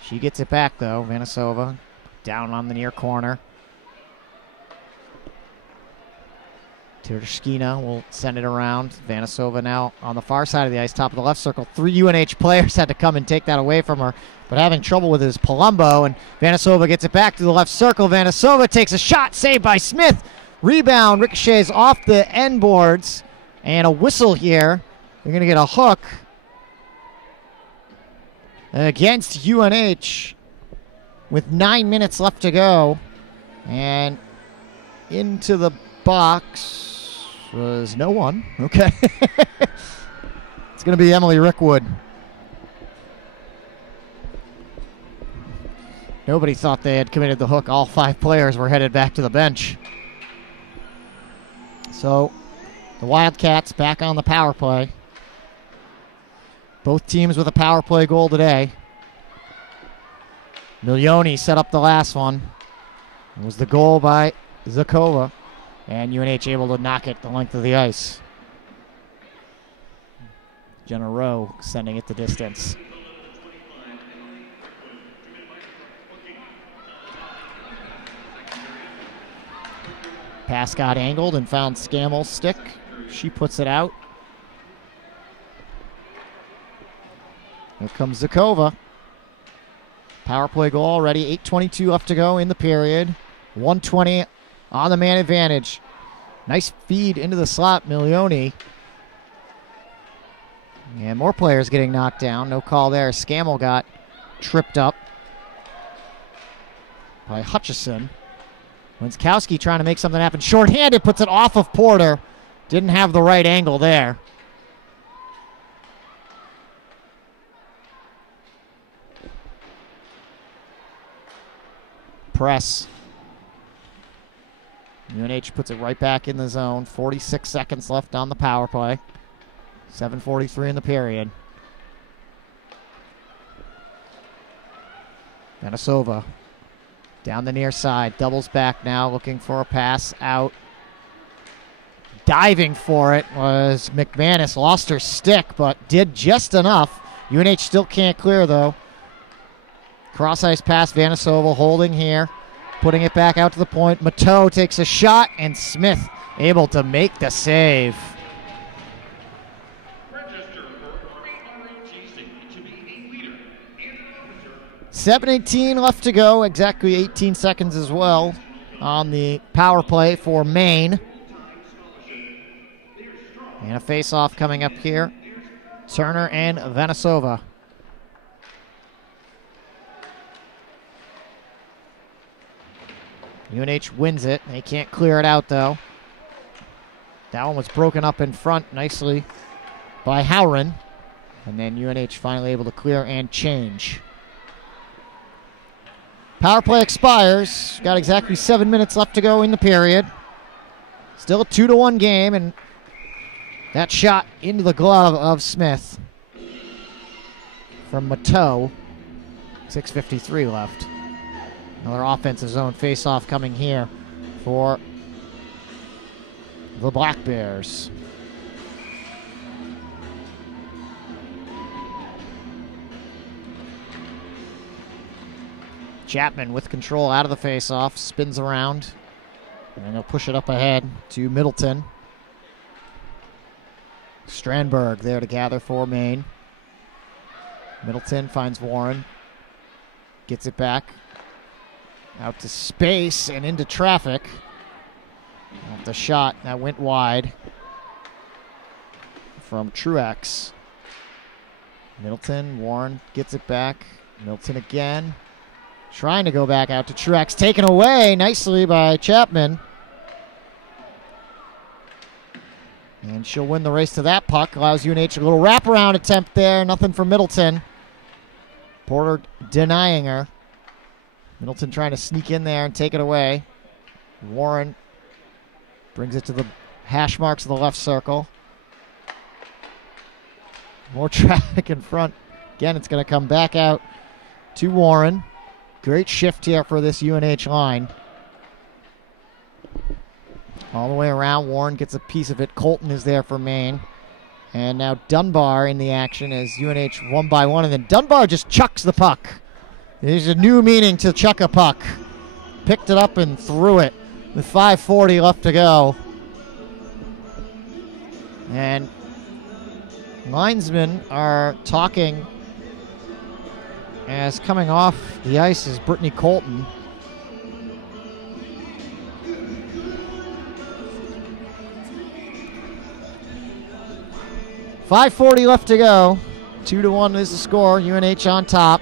She gets it back, though. Vanisova down on the near corner. Tereshkina will send it around. Vanisova now on the far side of the ice, top of the left circle. 3 UNH players had to come and take that away from her, but having trouble with his Palumbo, and Vanisova gets it back to the left circle. Vanisova takes a shot, saved by Smith. Rebound, ricochets off the end boards, and a whistle here. They're going to get a hook against UNH with 9 minutes left to go. And into the box was no one. Okay. It's going to be Emily Rickwood. Nobody thought they had committed the hook. All 5 players were headed back to the bench. So the Wildcats back on the power play. Both teams with a power play goal today. Milioni set up the last one. It was the goal by Zakova. And UNH able to knock it the length of the ice. Jenna Rowe sending it the distance. Pass got angled and found Scammell's stick. She puts it out. Here comes Zakova. Power play goal already. 8:22 left to go in the period. 120 on the man advantage. Nice feed into the slot, Milioni. And more players getting knocked down. No call there. Scammell got tripped up by Hutchison. Winskowski trying to make something happen. Short-handed, puts it off of Porter. Didn't have the right angle there. Press. UNH puts it right back in the zone. 46 seconds left on the power play. 7:43 in the period. Vanisova down the near side. Doubles back now, looking for a pass out. Diving for it was McManus. Lost her stick, but did just enough. UNH still can't clear, though. Cross-ice pass, Vanisova holding here. Putting it back out to the point. Mateau takes a shot, and Smith able to make the save. 7:18 left to go, exactly 18 seconds as well on the power play for Maine. And a face-off coming up here. Turner and Vanisova. UNH wins it. They can't clear it out, though. That one was broken up in front nicely by Howren. And then UNH finally able to clear and change. Power play expires. Got exactly 7 minutes left to go in the period. Still a 2-1 game, and that shot into the glove of Smith from Mateau. 6:53 left. Another offensive zone face-off coming here for the Black Bears. Chapman with control out of the face-off, spins around. And they'll push it up ahead to Middleton. Strandberg there to gather for Maine. Middleton finds Warren. Gets it back. Out to space and into traffic. Off the shot that went wide from Truex. Middleton, Warren gets it back. Middleton again. Trying to go back out to Truex. Taken away nicely by Chapman. And she'll win the race to that puck. Allows UNH a little wraparound attempt there. Nothing for Middleton. Porter denying her. Middleton trying to sneak in there and take it away. Warren brings it to the hash marks of the left circle. More traffic in front. Again, it's going to come back out to Warren. Great shift here for this UNH line. All the way around, Warren gets a piece of it. Colton is there for Maine. And now Dunbar in the action as UNH 1-by-1. And then Dunbar just chucks the puck. There's a new meaning to chuck a puck. Picked it up and threw it with 5:40 left to go. And linesmen are talking as coming off the ice is Brittany Colton. .540 left to go. 2-1 is the score. UNH on top.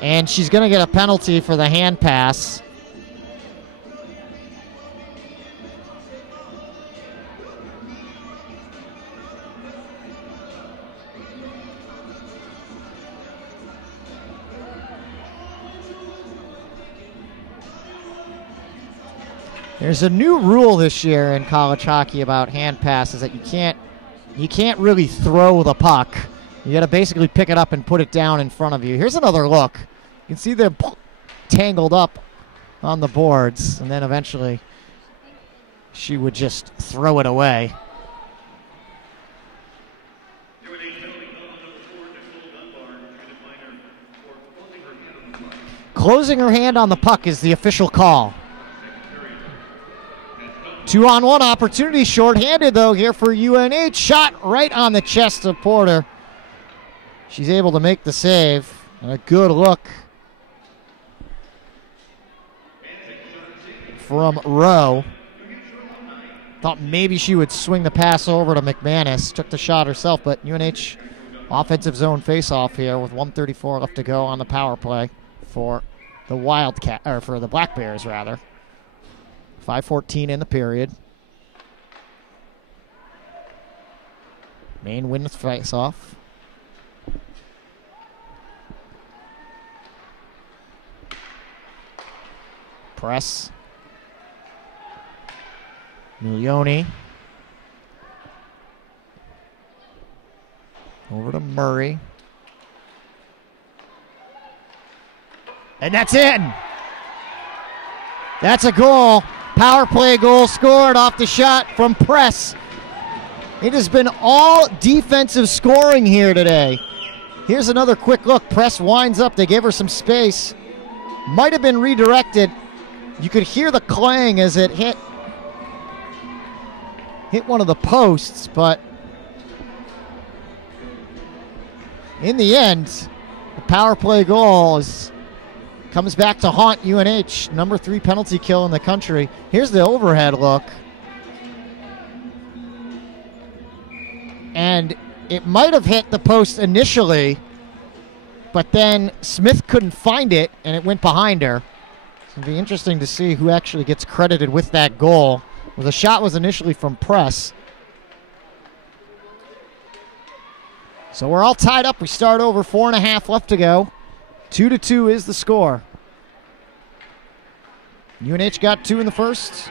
And she's going to get a penalty for the hand pass. There's a new rule this year in college hockey about hand passes that you can't really throw the puck. You got to basically pick it up and put it down in front of you. Here's another look. You can see they're tangled up on the boards, and then eventually she would just throw it away. Closing her hand on the puck is the official call. 2-on-1 opportunity, shorthanded though here for UNH. Shot right on the chest of Porter. She's able to make the save. And a good look from Rowe. Thought maybe she would swing the pass over to McManus. Took the shot herself, but UNH offensive zone face-off here with 1:34 left to go on the power play for the Wildcat, or for the Black Bears rather. 5:14 in the period. Maine wins face-off. Press. Milioni. Over to Murray. And that's in. That's a goal. Power play goal scored off the shot from Press. It has been all defensive scoring here today. Here's another quick look. Press winds up. They gave her some space. Might have been redirected. You could hear the clang as it hit one of the posts, but in the end, the power play goal comes back to haunt UNH. Number 3 penalty kill in the country. Here's the overhead look. And it might have hit the post initially, but then Smith couldn't find it, and it went behind her. So it'll be interesting to see who actually gets credited with that goal. Well, the shot was initially from Press. So we're all tied up. We start over, 4.5 left to go. 2-2 is the score. UNH got 2 in the first.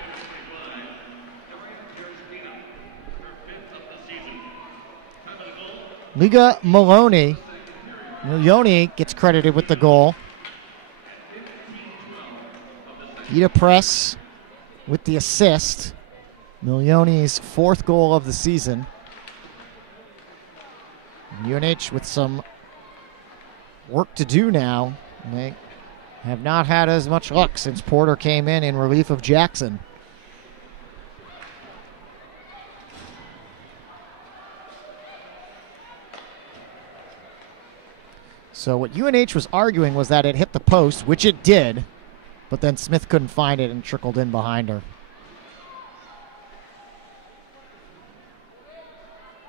Liga Milioni gets credited with the goal. Ida Press with the assist. Milioni's 4th goal of the season. UNH with some work to do now. They have not had as much luck since Porter came in relief of Jackson. So what UNH was arguing was that it hit the post, which it did, but then Smith couldn't find it and trickled in behind her.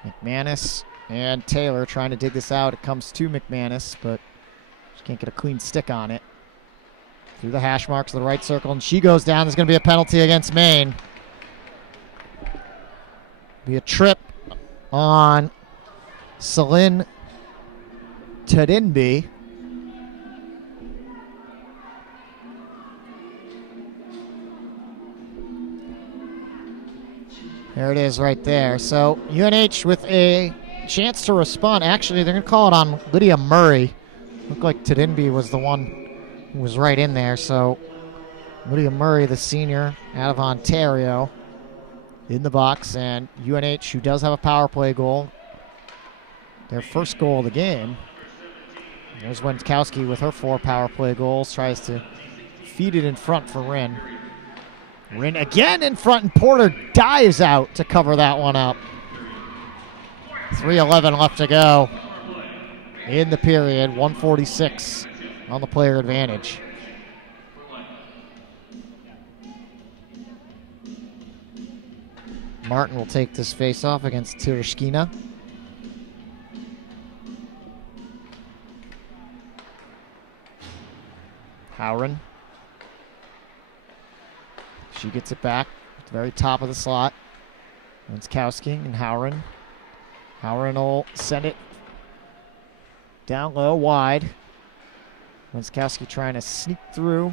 McManus and Taylor trying to dig this out. It comes to McManus, but she can't get a clean stick on it. Through the hash marks of the right circle, and she goes down. There's going to be a penalty against Maine. Be a trip on Celine Tadinby. There it is right there. So UNH with a chance to respond. Actually, they're going to call it on Lydia Murray. Looked like Tadinby was the one who was right in there. So Lydia Murray, the senior out of Ontario, in the box. And UNH, who does have a power play goal, their first goal of the game. There's Winkowski with her 4 power play goals. Tries to feed it in front for Wren. Wren again in front, and Porter dives out to cover that one up. 3:11 left to go in the period. 146 on the player advantage. Martin will take this face-off against Tereshkina. Howren. She gets it back at the very top of the slot. Winkowski and Howren. Howren will send it down low, wide. Winkowski trying to sneak through.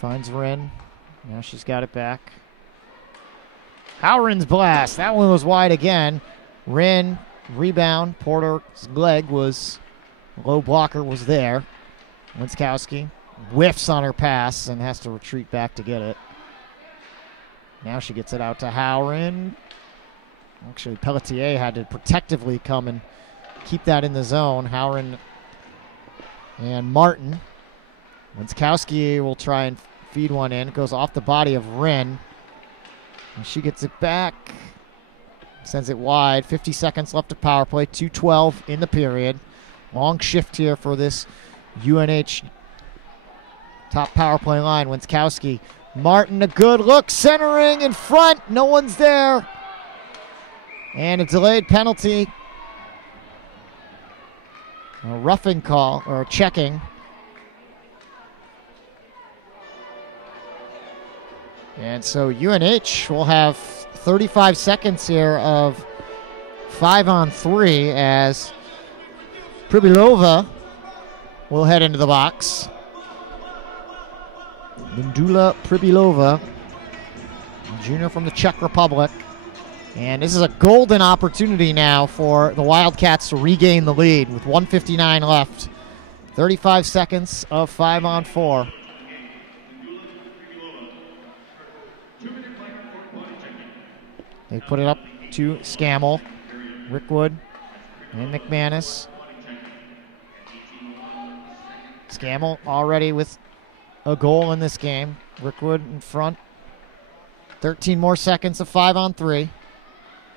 Finds Wren. Now she's got it back. Howren's blast. That one was wide again. Wren, rebound. Porter's leg was, low blocker was there. Winkowski whiffs on her pass and has to retreat back to get it. Now she gets it out to Howren. Actually, Pelletier had to protectively come and keep that in the zone. Howren and Martin. Winkowski will try and feed one in. It goes off the body of Wren. And she gets it back. Sends it wide. 50 seconds left of power play. 2:12 in the period. Long shift here for this UNH top power play line. Winkowski. Martin, a good look. Centering in front. No one's there. And a delayed penalty. A roughing call, or checking. And so UNH will have 35 seconds here of 5-on-3 as Pribilova will head into the box. Mindula Pribilova, junior from the Czech Republic. And this is a golden opportunity now for the Wildcats to regain the lead with 1:59 left. 35 seconds of 5-on-4. They put it up to Scammell, Rickwood, and McManus. Scammell already with a goal in this game. Rickwood in front. 13 more seconds of 5-on-3.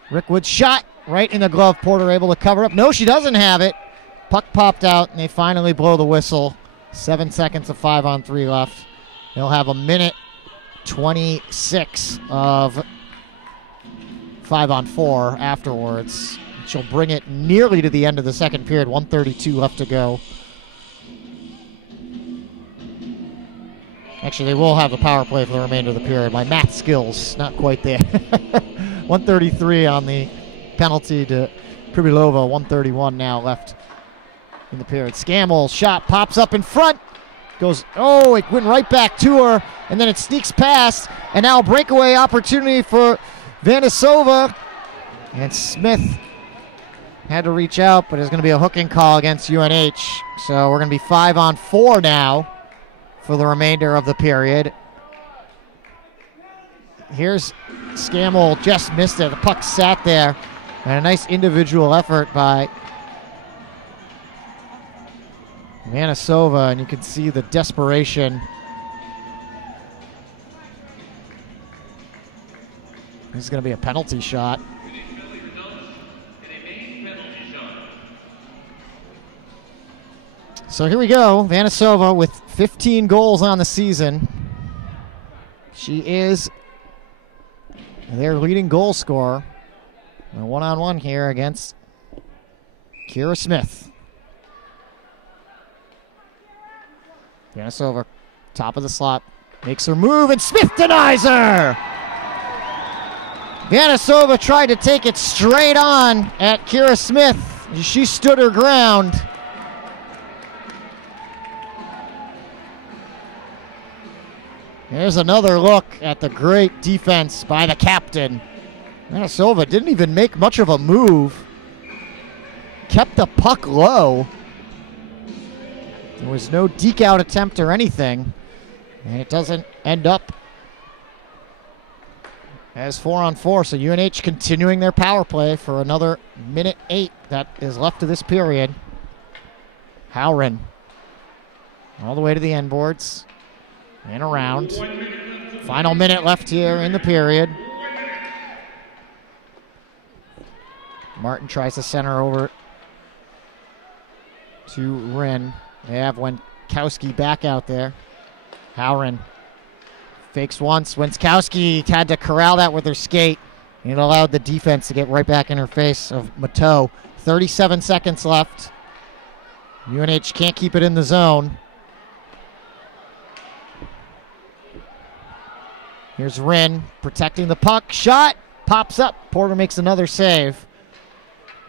Rickwood shot right in the glove. Porter able to cover up. No, she doesn't have it. Puck popped out, and they finally blow the whistle. 7 seconds of 5-on-3 left. They'll have 1:26 of 5-on-4 afterwards. She'll bring it nearly to the end of the second period. 1:32 left to go. Actually, they will have the power play for the remainder of the period. My math skills, not quite there. 1:33 on the penalty to Pribilova. 1:31 now left in the period. Scammell shot pops up in front. Goes, oh, it went right back to her, and then it sneaks past, and now a breakaway opportunity for Vanisova. And Smith had to reach out, but there's going to be a hooking call against UNH. So we're going to be 5-on-4 now for the remainder of the period. Here's Scammell, just missed it. The puck sat there, and a nice individual effort by Vanisova, and you can see the desperation. This is going to be a penalty shot. So here we go. Vanasova with 15 goals on the season. She is their leading goal scorer. A one-on-one here against Kira Smith. Vanasova, top of the slot, makes her move, and Smith denies her! Vanasova tried to take it straight on at Kira Smith. She stood her ground. Here's another look at the great defense by the captain. Vanasova didn't even make much of a move. Kept the puck low. There was no deke out attempt or anything. And it doesn't end up as 4-on-4. So UNH continuing their power play for another minute 8 that is left of this period. Howren all the way to the end boards. And around. Final minute left here in the period. Martin tries to center over to Wren. They have Wenkowski back out there. Howren fakes once. Wenkowski had to corral that with her skate. And it allowed the defense to get right back in her face of Mateau. 37 seconds left. UNH can't keep it in the zone. Here's Wren protecting the puck. Shot pops up. Porter makes another save.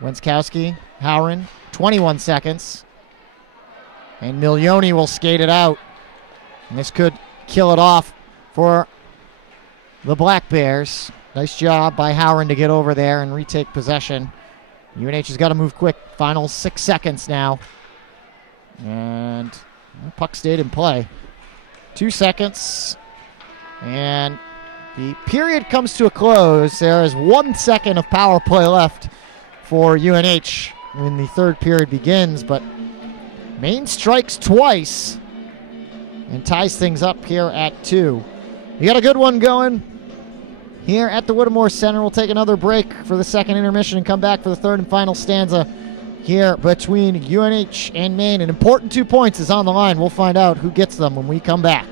Wenkowski, Howren, 21 seconds. And Milioni will skate it out. And this could kill it off for the Black Bears. Nice job by Howren to get over there and retake possession. UNH has got to move quick. Final 6 seconds now. And the puck stayed in play. 2 seconds. And the period comes to a close. There is 1 second of power play left for UNH when the third period begins, but Maine strikes twice and ties things up here at 2. We got a good one going here at the Whittemore Center. We'll take another break for the second intermission and come back for the third and final stanza here between UNH and Maine. An important 2 points is on the line. We'll find out who gets them when we come back.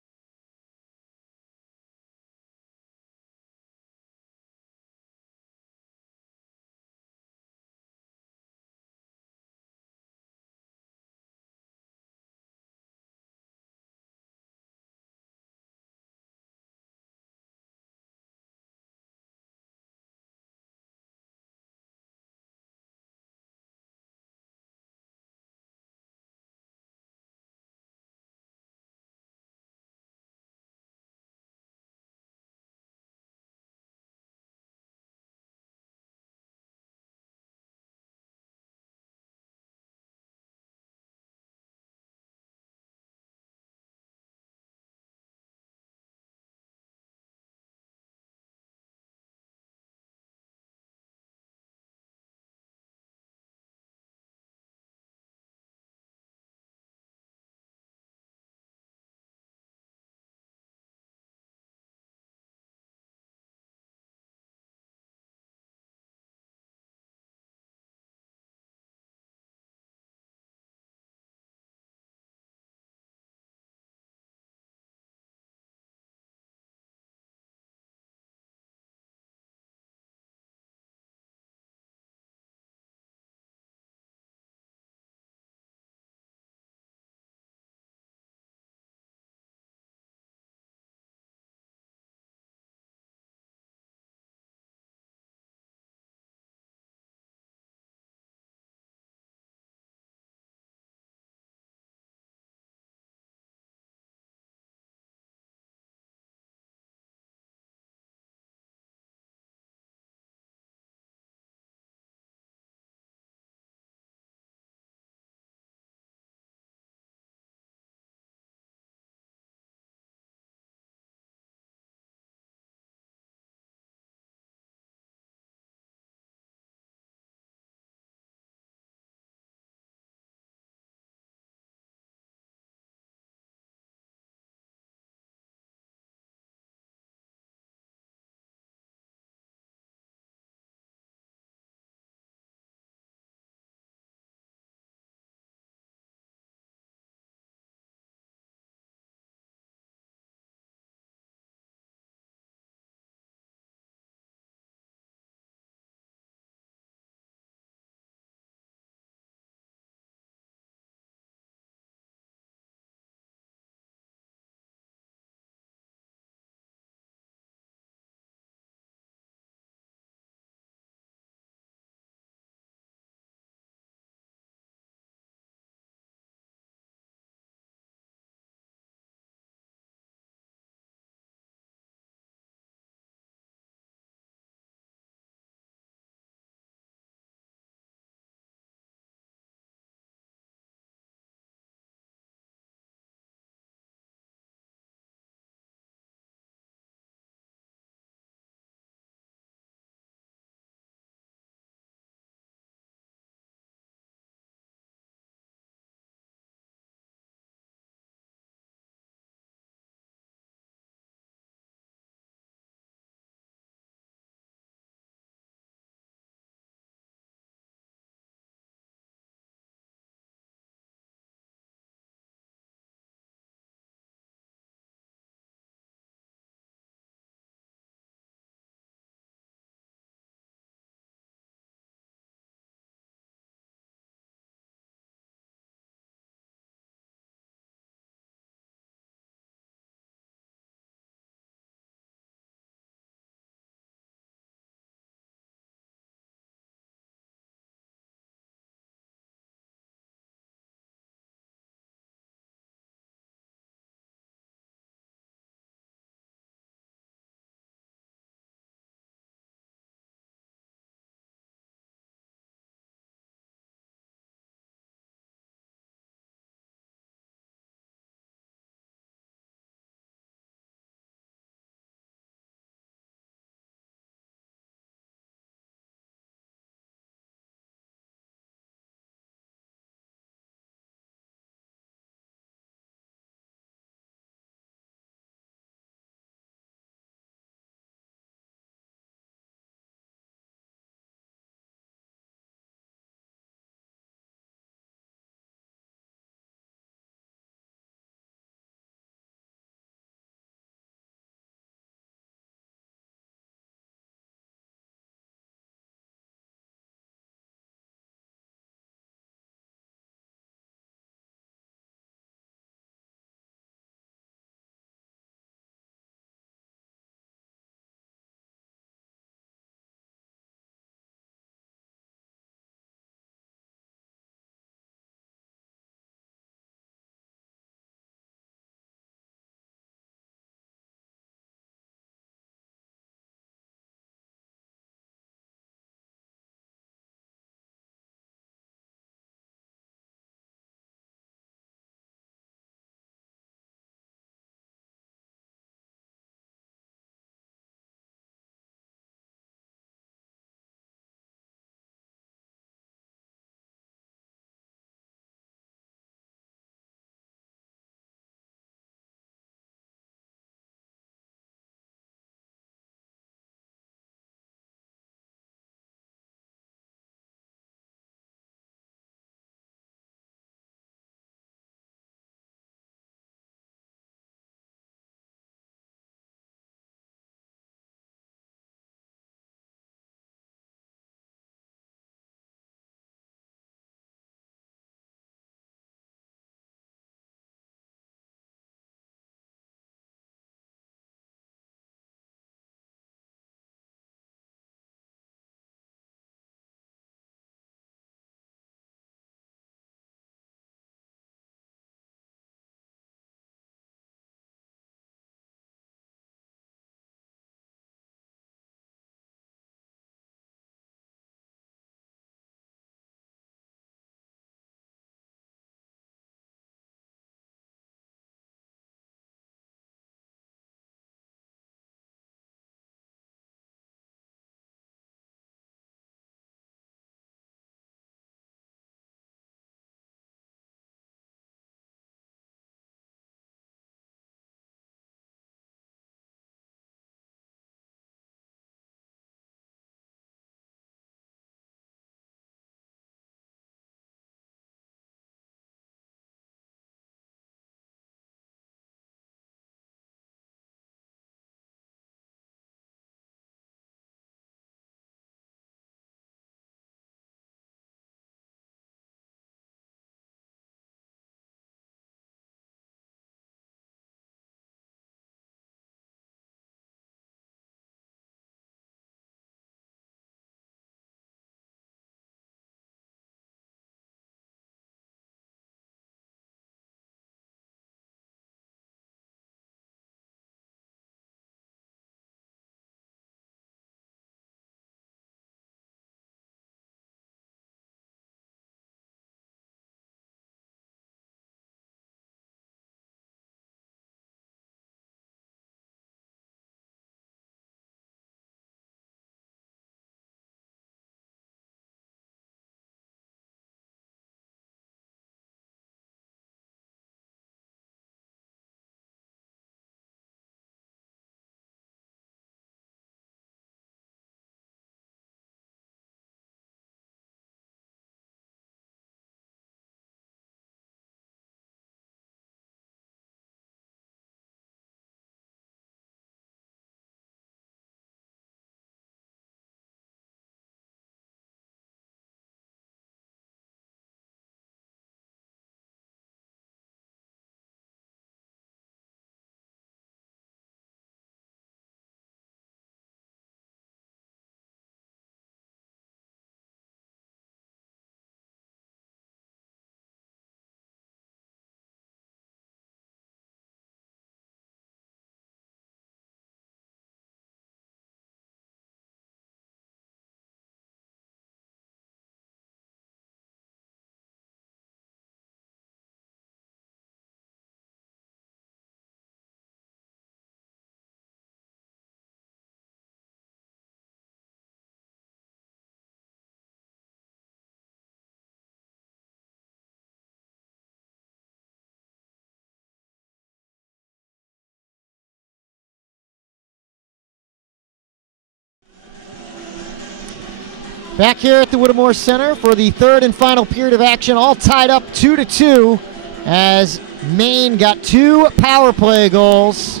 Back here at the Whittemore Center for the third and final period of action, all tied up 2-2 as Maine got 2 power play goals.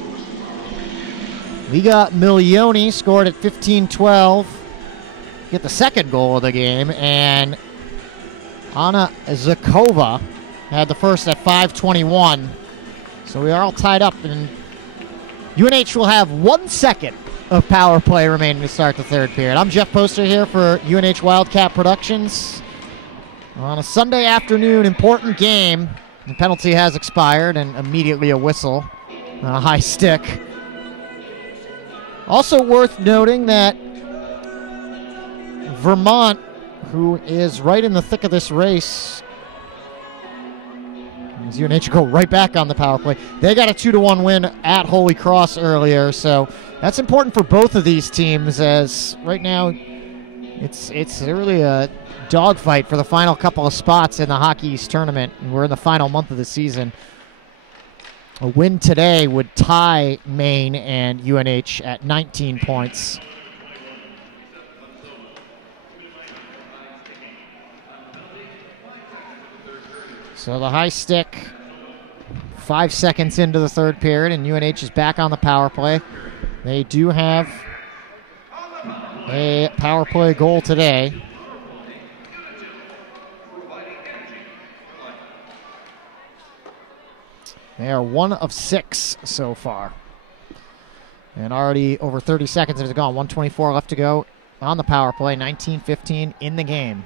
We got Milioni scored at 15-12. Get the second goal of the game, and Anna Zakova had the first at 5:21. So we are all tied up, and UNH will have 1 second of power play remaining to start the third period. I'm Jeff Poster here for UNH Wildcat Productions. On a Sunday afternoon, important game. The penalty has expired, and immediately a whistle on a high stick. Also worth noting that Vermont, who is right in the thick of this race, as UNH go right back on the power play. They got a 2-1 win at Holy Cross earlier, so that's important for both of these teams, as right now it's really a dogfight for the final couple of spots in the Hockey East tournament, and we're in the final month of the season. A win today would tie Maine and UNH at 19 points. So the high stick, 5 seconds into the third period, and UNH is back on the power play. They do have a power play goal today. They are 1 of 6 so far. And already over 30 seconds has gone. 1:24 left to go on the power play. 19-15 in the game.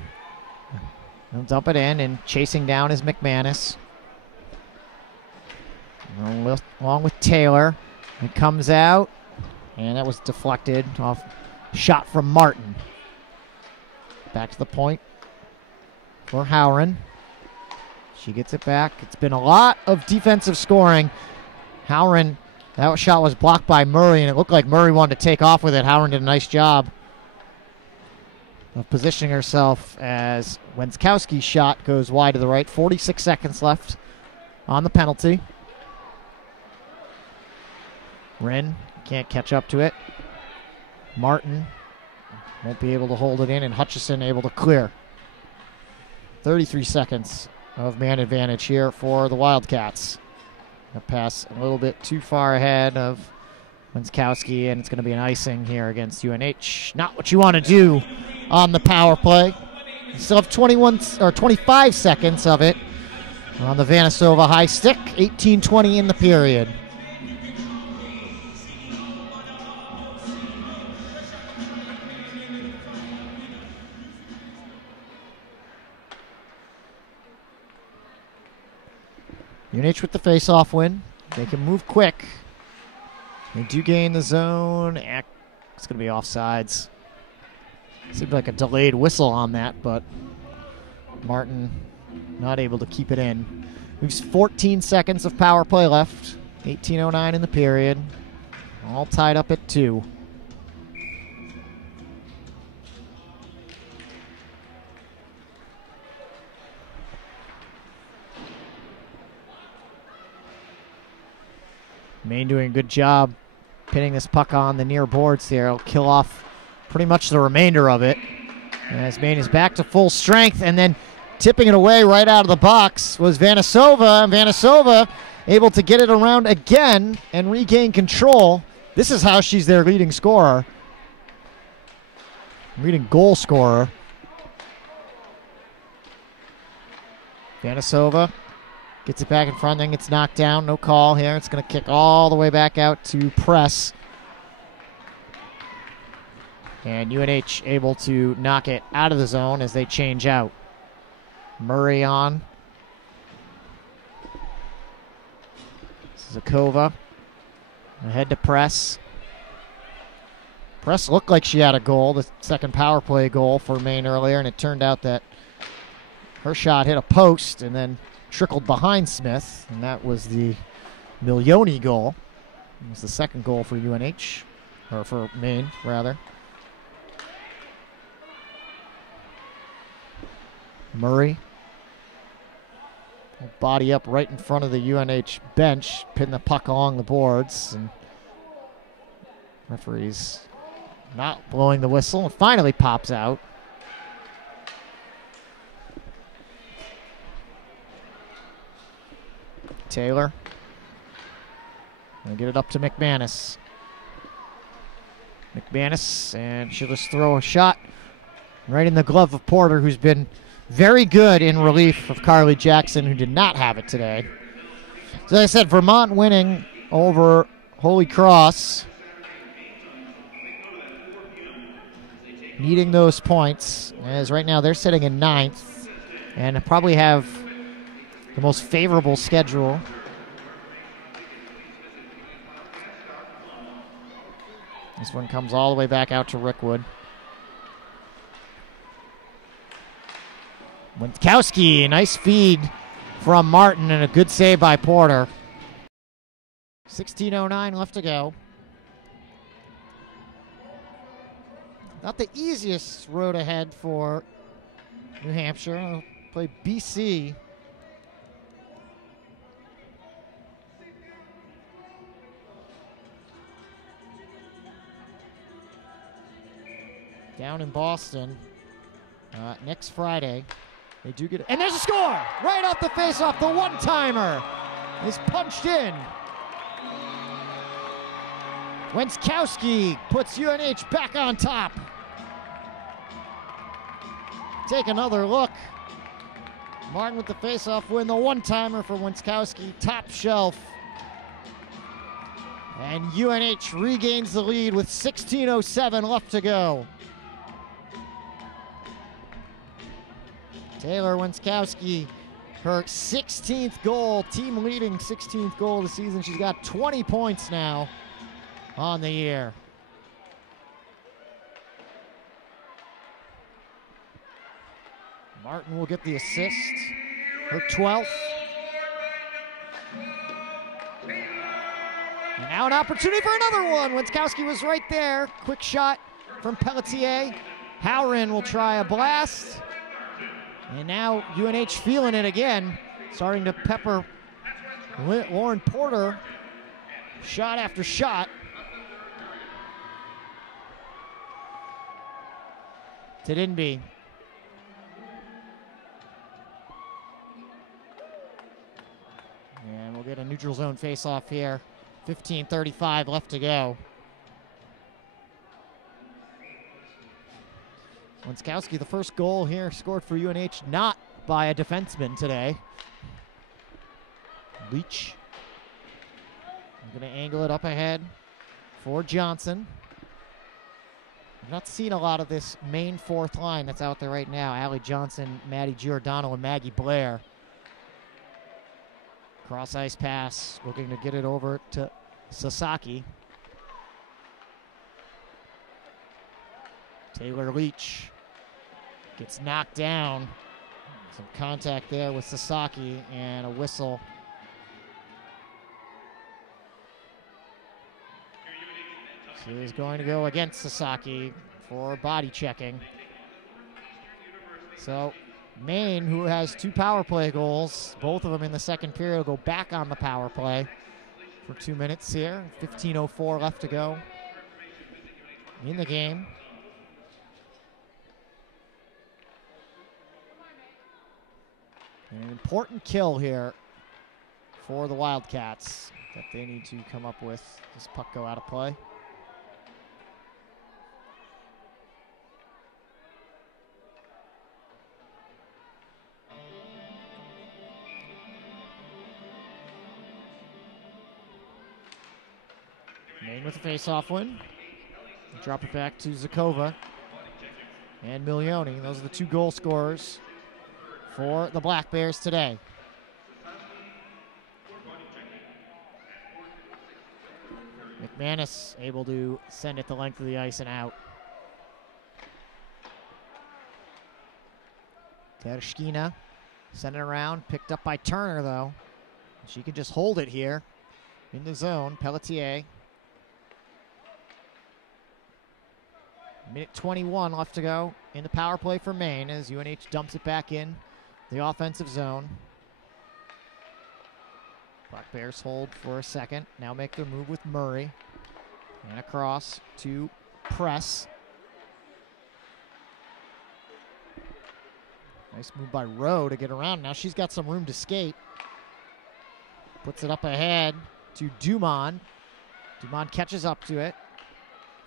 He'll dump it in, and chasing down is McManus. Along with Taylor. It comes out, and that was deflected off shot from Martin. Back to the point for Howren. She gets it back. It's been a lot of defensive scoring. Howren, that shot was blocked by Murray, and it looked like Murray wanted to take off with it. Howren did a nice job of positioning herself as Wenskowski's shot goes wide to the right. 46 seconds left on the penalty. Wren can't catch up to it. Martin won't be able to hold it in, and Hutchison able to clear. 33 seconds of man advantage here for the Wildcats. A pass a little bit too far ahead of Wenskowski, and it's going to be an icing here against UNH. Not what you want to do on the power play. You still have 25 seconds of it on the Vanasova high stick. 18-20 in the period. UNH with the face-off win. They can move quick. They do gain the zone. It's going to be offsides. Seemed like a delayed whistle on that, but Martin not able to keep it in. We've 14 seconds of power play left. 18:09 in the period. All tied up at 2. Maine doing a good job pinning this puck on the near boards there. It'll kill off pretty much the remainder of it. As Maine is back to full strength, and then tipping it away right out of the box was Vanasova. And Vanasova able to get it around again and regain control. This is how she's their leading scorer. Leading goal scorer. Vanasova gets it back in front, then gets knocked down. No call here. It's going to kick all the way back out to press. And UNH able to knock it out of the zone as they change out. Murray on. Zakova. Ahead to Press. Press looked like she had a goal, the second power play goal for Maine earlier, and it turned out that her shot hit a post and then trickled behind Smith, and that was the Milioni goal. It was the second goal for UNH, or for Maine, rather. Murray. Body up right in front of the UNH bench, pin the puck along the boards, and referee's not blowing the whistle, and finally pops out. Taylor. Gonna get it up to McManus. McManus, and she'll just throw a shot right in the glove of Porter, who's been very good in relief of Carly Jackson, who did not have it today. So as I said, Vermont winning over Holy Cross. Needing those points, as right now they're sitting in 9th and probably have the most favorable schedule. This one comes all the way back out to Rickwood. Winkowski, nice feed from Martin and a good save by Porter. 16:09 left to go. Not the easiest road ahead for New Hampshire. They'll play BC. Down in Boston next Friday. They do get it. And there's a score! Right off the face-off, the one-timer is punched in. Wenskowski puts UNH back on top. Take another look. Martin with the face-off win, the one-timer for Wenskowski, top shelf. And UNH regains the lead with 16:07 left to go. Taylor Wenskowski, her 16th goal, team leading 16th goal of the season. She's got 20 points now on the year. Martin will get the assist, her 12th. And now an opportunity for another one. Wenskowski was right there. Quick shot from Pelletier. Howren will try a blast. And now UNH feeling it again, starting to pepper Lauren Porter shot after shot. Tidinby. And we'll get a neutral zone face-off here. 15:35 left to go. Wenskowski, the first goal here, scored for UNH, not by a defenseman today. Leach. I'm going to angle it up ahead for Johnson. I've not seen a lot of this Maine fourth line that's out there right now. Allie Johnson, Maddie Giordano, and Maggie Blair. Cross-ice pass, looking to get it over to Sasaki. Taylor Leach gets knocked down. Some contact there with Sasaki and a whistle. She is going to go against Sasaki for body checking. So Maine, who has 2 power play goals, both of them in the second period, will go back on the power play for 2 minutes here. 15:04 left to go in the game. An important kill here for the Wildcats that they need to come up with. Does puck go out of play? Maine with a face-off win. Drop it back to Zakova and Milioni. Those are the 2 goal scorers for the Black Bears today. McManus able to send it the length of the ice and out. Tereshkina sent it around, picked up by Turner though. She can just hold it here in the zone. Pelletier. Minute 21 left to go in the power play for Maine as UNH dumps it back in the offensive zone. Black Bears hold for a second. Now make their move with Murray. And across to Press. Nice move by Rowe to get around. Now she's got some room to skate. Puts it up ahead to Dumont. Dumont catches up to it.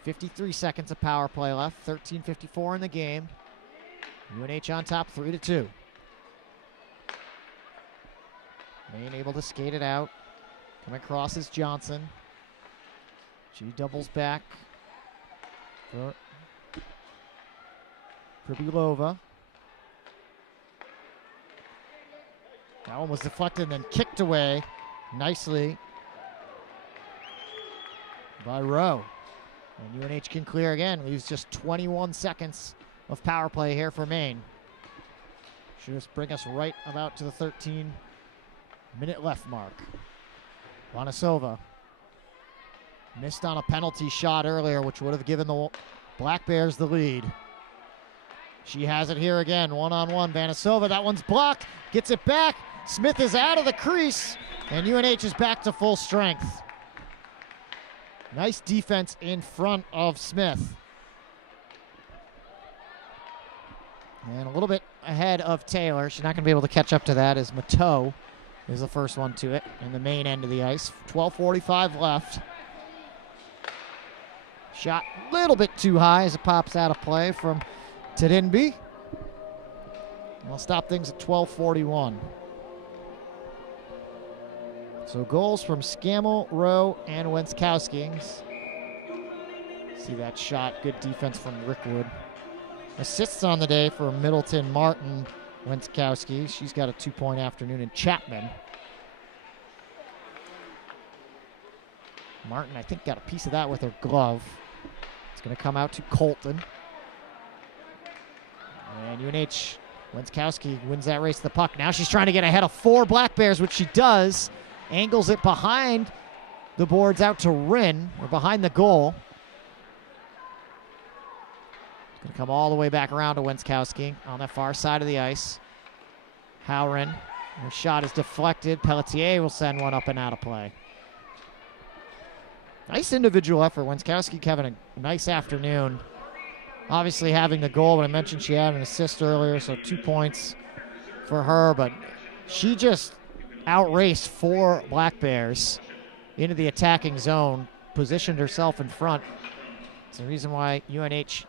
53 seconds of power play left. 13:54 in the game. UNH on top, 3-2. Maine able to skate it out. Coming across is Johnson. She doubles back for Pribylova. That one was deflected and then kicked away nicely by Rowe. And UNH can clear again. Leaves just 21 seconds of power play here for Maine. Should just bring us right about to the 13-minute left mark. Vanasova missed on a penalty shot earlier, which would have given the Black Bears the lead. She has it here again, one-on-one. Vanasova, that one's blocked, gets it back. Smith is out of the crease, and UNH is back to full strength. Nice defense in front of Smith. And a little bit ahead of Taylor. She's not going to be able to catch up to that as Mateau is the first one to it in the main end of the ice. 12:45 left. Shot a little bit too high as it pops out of play from Tedinby. We'll stop things at 12:41. So goals from Scammell, Rowe, and Wenskowski. See that shot. Good defense from Rickwood. Assists on the day for Middleton, Martin, Wenskowski. She's got a 2-point afternoon. And Chapman. Martin, I think, got a piece of that with her glove. It's going to come out to Colton. And UNH, Wenskowski wins that race to the puck. Now she's trying to get ahead of 4 Black Bears, which she does. Angles it behind the boards out to Rinn, or behind the goal. It's going to come all the way back around to Wenskowski on that far side of the ice. Howren, her shot is deflected. Pelletier will send one up and out of play. Nice individual effort. Wenskowski having a nice afternoon. Obviously having the goal, but I mentioned she had an assist earlier, so 2 points for her. But she just outraced 4 Black Bears into the attacking zone, positioned herself in front. It's the reason why UNH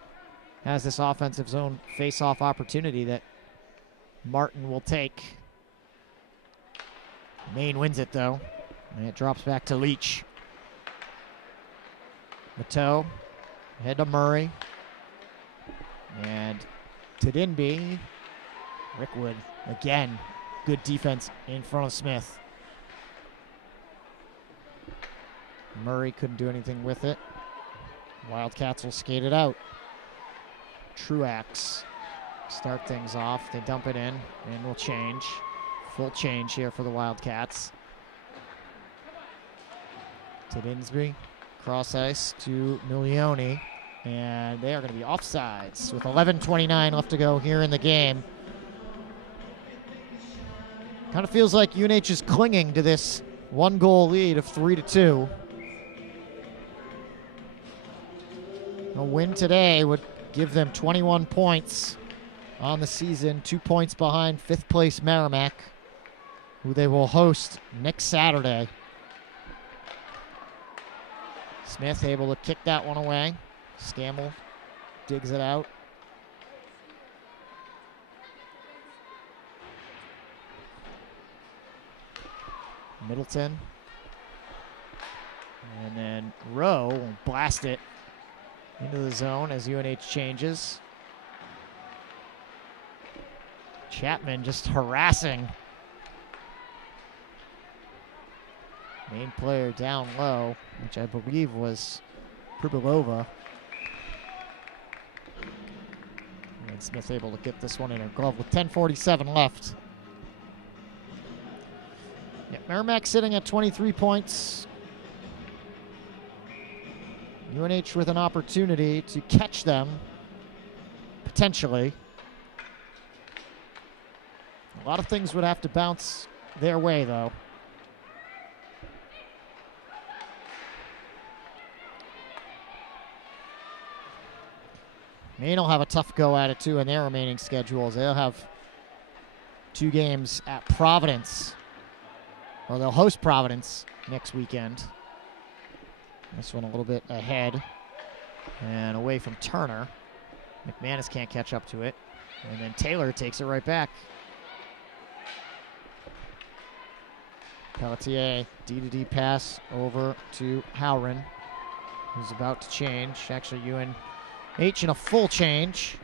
has this offensive zone face-off opportunity that Martin will take. Maine wins it, though, and it drops back to Leach. Mateau, head to Murray. And Tedinby, Rickwood, again, good defense in front of Smith. Murray couldn't do anything with it. Wildcats will skate it out. Truax start things off. They dump it in, and we'll change. Full change here for the Wildcats. Tedinsby, cross ice to Milioni. And they are going to be offsides with 11:29 left to go here in the game. Kind of feels like UNH is clinging to this 1-goal lead of 3-2. A win today would give them 21 points on the season, 2 points behind 5th place Merrimack, who they will host next Saturday. Smith able to kick that one away. Scammell digs it out. Middleton. And then Rowe will blast it into the zone as UNH changes. Chapman just harassing. Main player down low, which I believe was Pribylova. And Smith able to get this one in her glove with 10:47 left. Yeah, Merrimack sitting at 23 points. UNH with an opportunity to catch them, potentially. A lot of things would have to bounce their way, though. Maine will have a tough go at it, too, in their remaining schedules. They'll have 2 games at Providence or they'll host Providence next weekend. This one a little bit ahead and away from Turner. McManus can't catch up to it. And then Taylor takes it right back. Pelletier, D-to-D pass over to Howren, who's about to change. Actually, UNH in a full change.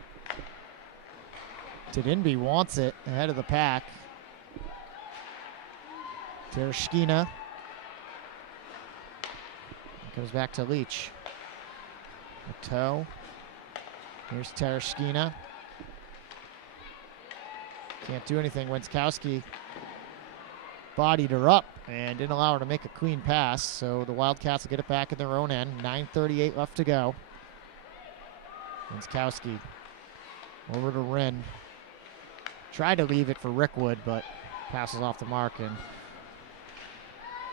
Tedinby wants it ahead of the pack. Tereshkina. Goes back to Leach. Toe. Here's Tereshkina. Can't do anything. Wenskowski bodied her up and didn't allow her to make a clean pass. So the Wildcats will get it back in their own end. 9:38 left to go. Wenskowski over to Wren. Tried to leave it for Rickwood, but passes off the mark, and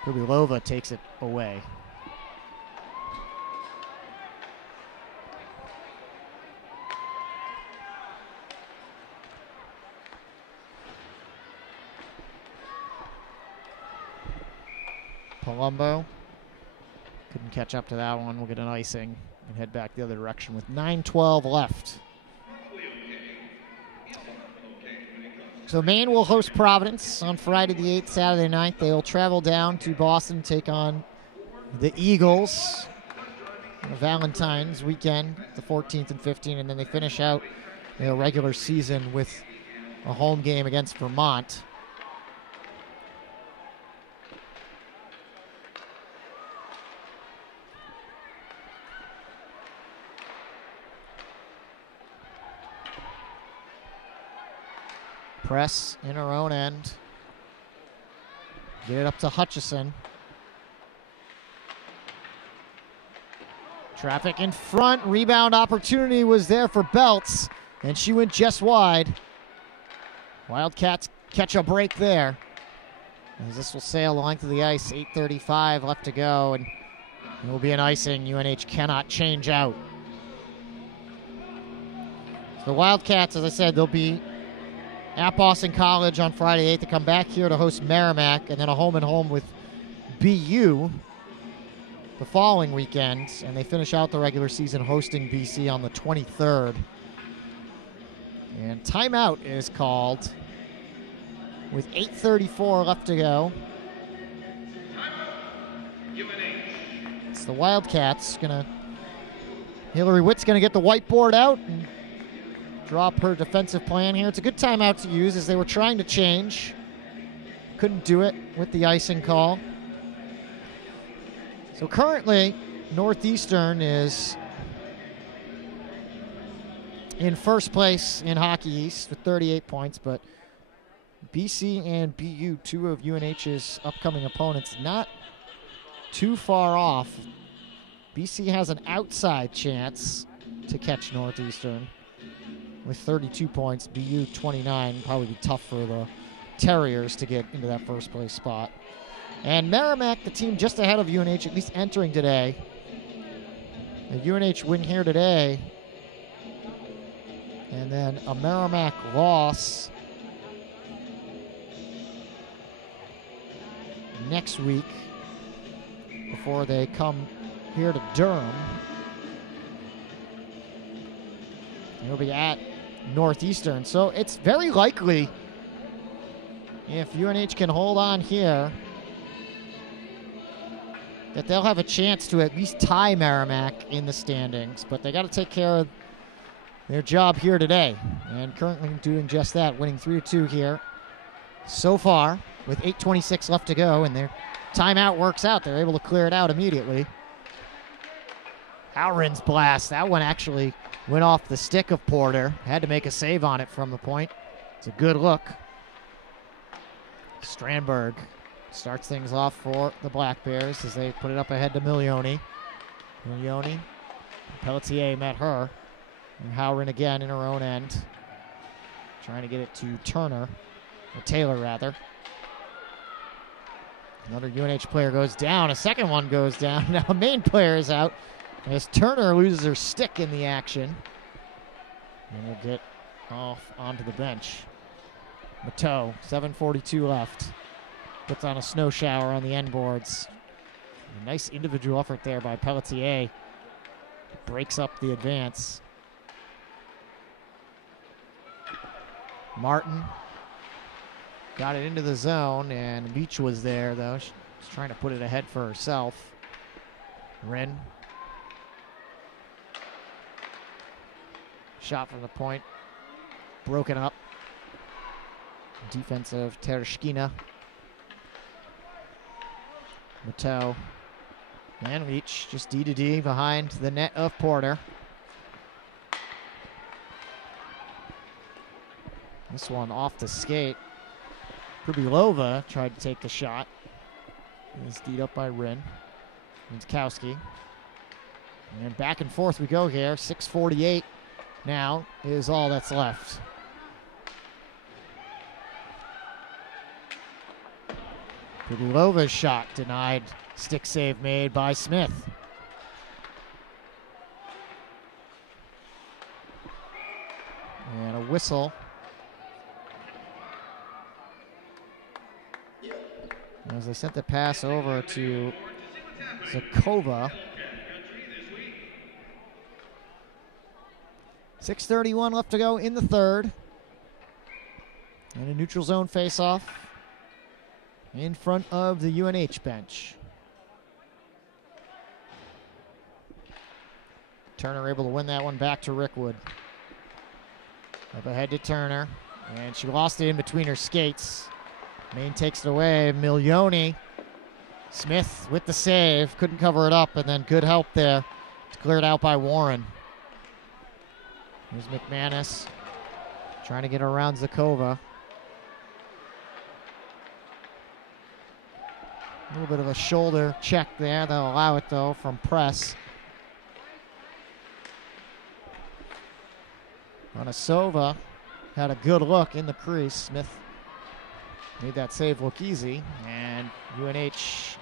Kubilova takes it away. Palumbo couldn't catch up to that one. We'll get an icing and head back the other direction with 9:12 left. So Maine will host Providence on Friday the 8th, Saturday 9th. They will travel down to Boston, take on the Eagles on Valentine's weekend, the 14th and 15th, and then they finish out their regular season with a home game against Vermont. Press in her own end. Get it up to Hutchison. Traffic in front. Rebound opportunity was there for Belts, and she went just wide. Wildcats catch a break there, as this will sail the length of the ice. 8:35 left to go, and it will be an icing. UNH cannot change out. So the Wildcats, as I said, they'll be at Boston College on Friday 8th to come back here to host Merrimack, and then a home-and-home with BU the following weekend, and they finish out the regular season hosting BC on the 23rd. And timeout is called with 8:34 left to go. It's the Wildcats Hillary Witt's gonna get the whiteboard out and draw up her defensive plan here. It's a good timeout to use as they were trying to change. Couldn't do it with the icing call. So currently, Northeastern is in first place in Hockey East with 38 points, but BC and BU, two of UNH's upcoming opponents, not too far off. BC has an outside chance to catch Northeastern with 32 points, BU 29. Probably be tough for the Terriers to get into that first place spot. And Merrimack, the team just ahead of UNH, at least entering today. A UNH win here today, and then a Merrimack loss next week before they come here to Durham. He'll be at Northeastern. So it's very likely, if UNH can hold on here, that they'll have a chance to at least tie Merrimack in the standings. But they got to take care of their job here today. And currently doing just that, winning 3-2 here so far with 8:26 left to go. And their timeout works out. They're able to clear it out immediately. Howren's blast. That one actually went off the stick of Porter. Had to make a save on it from the point. It's a good look. Strandberg starts things off for the Black Bears as they put it up ahead to Milioni. Pelletier met her. And Howren again in her own end. Trying to get it to Turner. Or Taylor, rather. Another UNH player goes down. A second one goes down. Now a Maine player is out as Turner loses her stick in the action. And will get off onto the bench. Mateau, 7:42 left. puts on a snow shower on the end boards. A nice individual effort there by Pelletier. Breaks up the advance. Martin got it into the zone, and Leach was there, though. She's trying to put it ahead for herself. Wren. Shot from the point. Broken up. Defensive Tereshkina. Mateau. And Leach just D to D behind the net of Porter. This one off the skate. Krubilova tried to take the shot. It's D'd up by Wren. Minskowski. And back and forth we go here. 6:48 now is all that's left. Krubilova's shot denied. Stick save made by Smith. And a whistle. As they sent the pass over to Zakova. 6:31 left to go in the third. And a neutral zone faceoff in front of the UNH bench. Turner able to win that one back to Rickwood. Up ahead to Turner, and she lost it in between her skates. Maine takes it away. Milioni. Smith with the save. Couldn't cover it up, and then good help there. It's cleared out by Warren. Here's McManus trying to get around Zakova. A little bit of a shoulder check there. They'll allow it, though, from Press. Onasova had a good look in the crease. Smith made that save look easy. And UNH,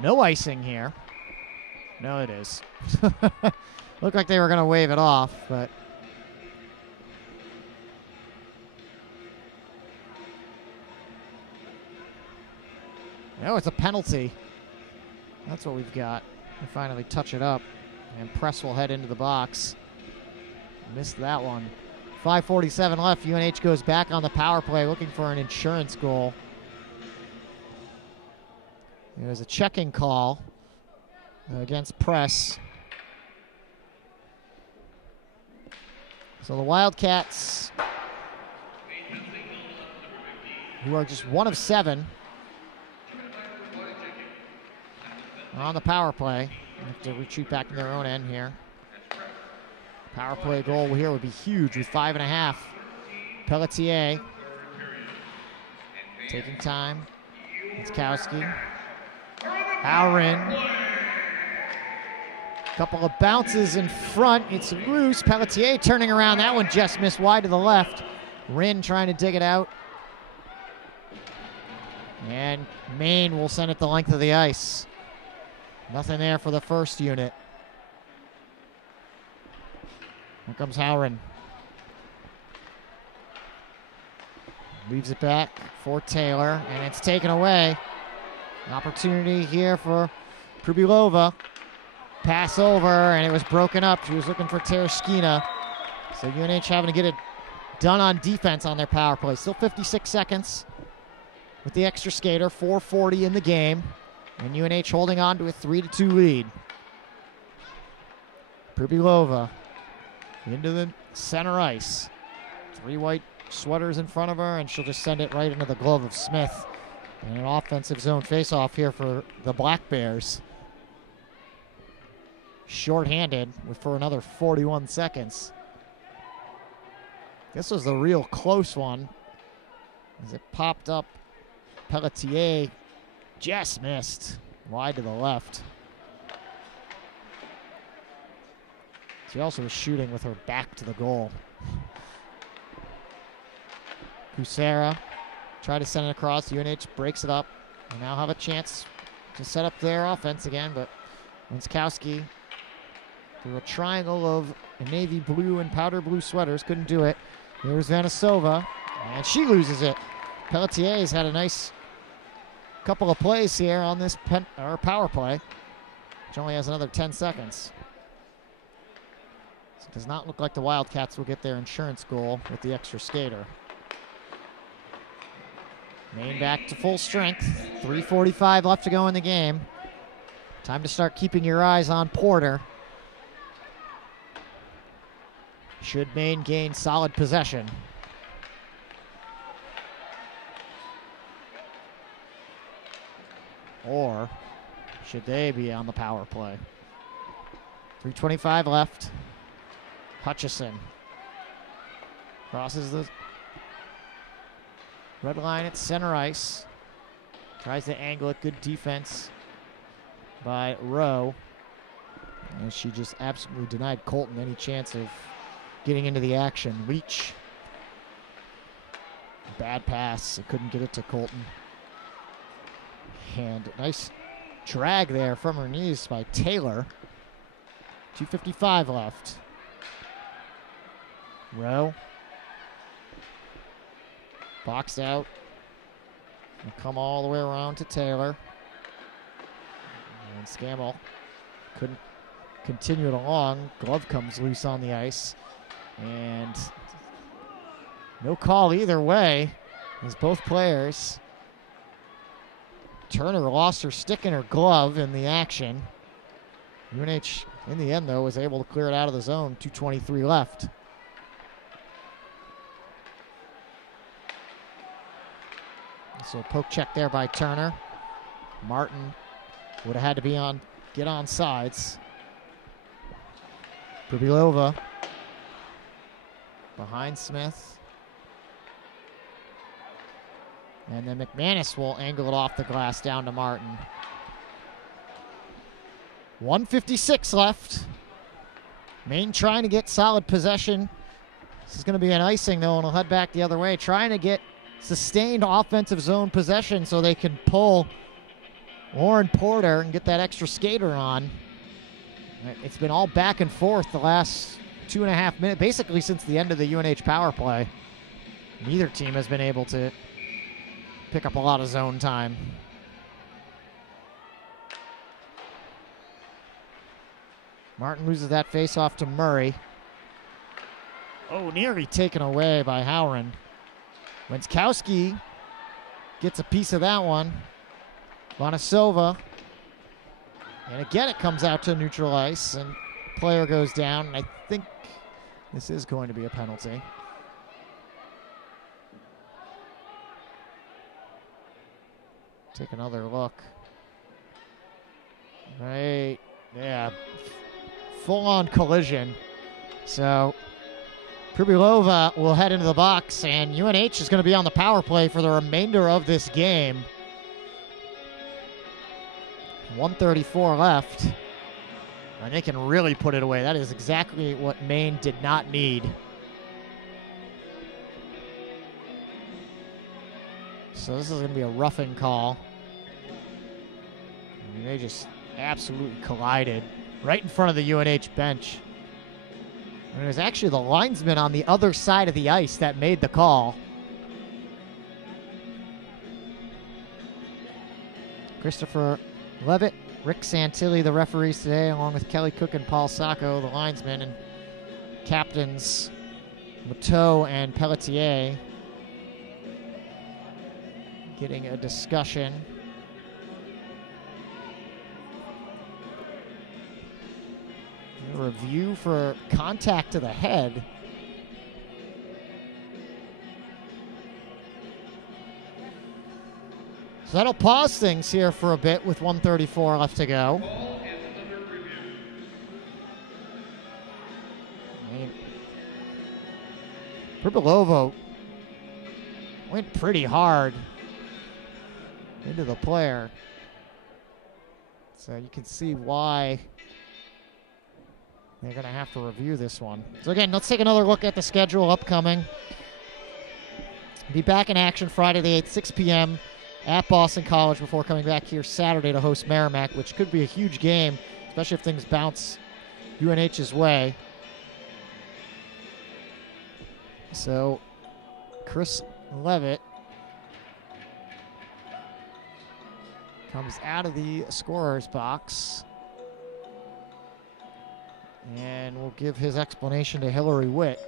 no icing here. No, it is. Looked like they were going to wave it off, but no, it's a penalty. That's what we've got. We finally touch it up, and Press will head into the box. Missed that one. 5:47 left. UNH goes back on the power play looking for an insurance goal. There's a checking call against Press. So the Wildcats, who are just 1 of 7 on the power play, have to retreat back to their own end here. Power play goal here would be huge with 5.5. Pelletier taking time. Minskowski. Howren. Couple of bounces in front. It's loose. Pelletier turning around. That one just missed wide to the left. Wren trying to dig it out. And Maine will send it the length of the ice. Nothing there for the first unit. Here comes Howren. Leaves it back for Taylor, and it's taken away. An opportunity here for Krubilova. Pass over, and it was broken up. She was looking for Tereshkina. So UNH having to get it done on defense on their power play. Still 56 seconds with the extra skater. 4:40 in the game. And UNH holding on to a 3-2 lead. Krubilova into the center ice. 3 white sweaters in front of her, and she'll just send it right into the glove of Smith. And an offensive zone face-off here for the Black Bears. Short-handed for another 41 seconds. This was the real close one. As it popped up, Pelletier just missed. Wide to the left. She also was shooting with her back to the goal. Kucera tried to send it across. UNH breaks it up. They now have a chance to set up their offense again, but Minskowski through a triangle of navy blue and powder blue sweaters couldn't do it. Here's Vanisova, and she loses it. Pelletier's had a nice couple of plays here on this power play, which only has another 10 seconds. So it does not look like the Wildcats will get their insurance goal with the extra skater. Maine back to full strength. 3:45 left to go in the game. Time to start keeping your eyes on Porter. Should Maine gain solid possession? Or should they be on the power play? 3:25 left. Hutchison crosses the red line at center ice. Tries to angle it. Good defense by Rowe. And she just absolutely denied Colton any chance of getting into the action. Leach. Bad pass. It couldn't get it to Colton. And nice drag there from her knees by Taylor. 2:55 left. Rowe. Boxed out. And come all the way around to Taylor. And Scammell couldn't continue it along. Glove comes loose on the ice. And no call either way, as both players. Turner lost her stick and her glove in the action. UNH, in the end, though, was able to clear it out of the zone. 2:23 left. So poke check there by Turner. Martin would have had to get on sides. Pribilova behind Smith. And then McManus will angle it off the glass down to Martin. 1:56 left. Maine trying to get solid possession. This is going to be an icing, though, and he'll head back the other way. Trying to get sustained offensive zone possession so they can pull Lauren Porter and get that extra skater on. It's been all back and forth the last 2.5 minutes, basically since the end of the UNH power play. Neither team has been able to pick up a lot of zone time. Martin loses that face-off to Murray. Oh, nearly taken away by Howren. Wenskowski gets a piece of that one. Bonasova. And again, it comes out to neutral ice, and player goes down. And I think this is going to be a penalty. Take another look. Right. Yeah. Full-on collision. So Pribilova will head into the box, and UNH is going to be on the power play for the remainder of this game. 1:34 left. And they can really put it away. That is exactly what Maine did not need. So this is going to be a roughing call. I mean, they just absolutely collided right in front of the UNH bench. And it was actually the linesman on the other side of the ice that made the call. Christopher Levitt, Rick Santilli, the referees today, along with Kelly Cook and Paul Sacco, the linesmen, and captains Mateau and Pelletier getting a discussion. A review for contact to the head. So that'll pause things here for a bit with 1:34 left to go. Pribilova went pretty hard into the player. So you can see why they're going to have to review this one. So again, let's take another look at the schedule upcoming. Be back in action Friday the 8th, 6 p.m. at Boston College before coming back here Saturday to host Merrimack, which could be a huge game, especially if things bounce UNH's way. So Chris Levitt comes out of the scorer's box. And we'll give his explanation to Hillary Witt.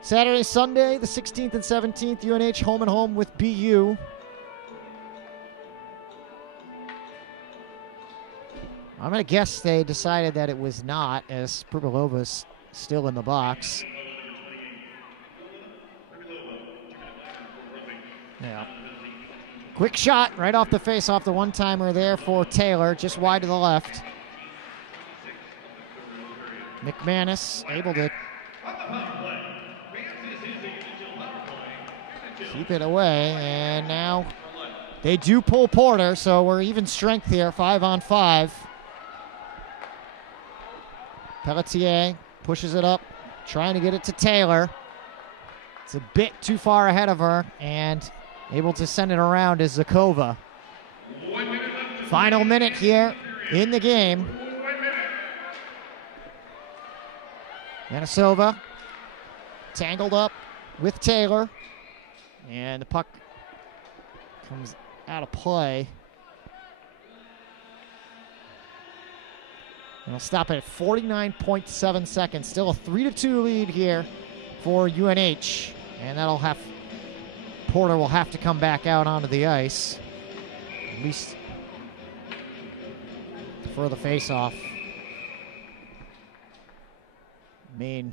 Saturday, Sunday, the 16th and 17th, UNH home and home with BU. I'm going to guess they decided that it was not, as Pribilova's still in the box. Yeah. Quick shot right off the face off the one-timer there for Taylor, just wide to the left. McManus able to keep it away, and now they do pull Porter, so we're even strength here, 5-on-5. Pelletier pushes it up, trying to get it to Taylor. It's a bit too far ahead of her, and able to send it around is Zakova. Final minute here in the game. Yanisova tangled up with Taylor, and the puck comes out of play. And we'll stop it at 49.7 seconds. Still a 3-2 lead here for UNH, and that'll have Porter will have to come back out onto the ice, at least for the face-off. Maine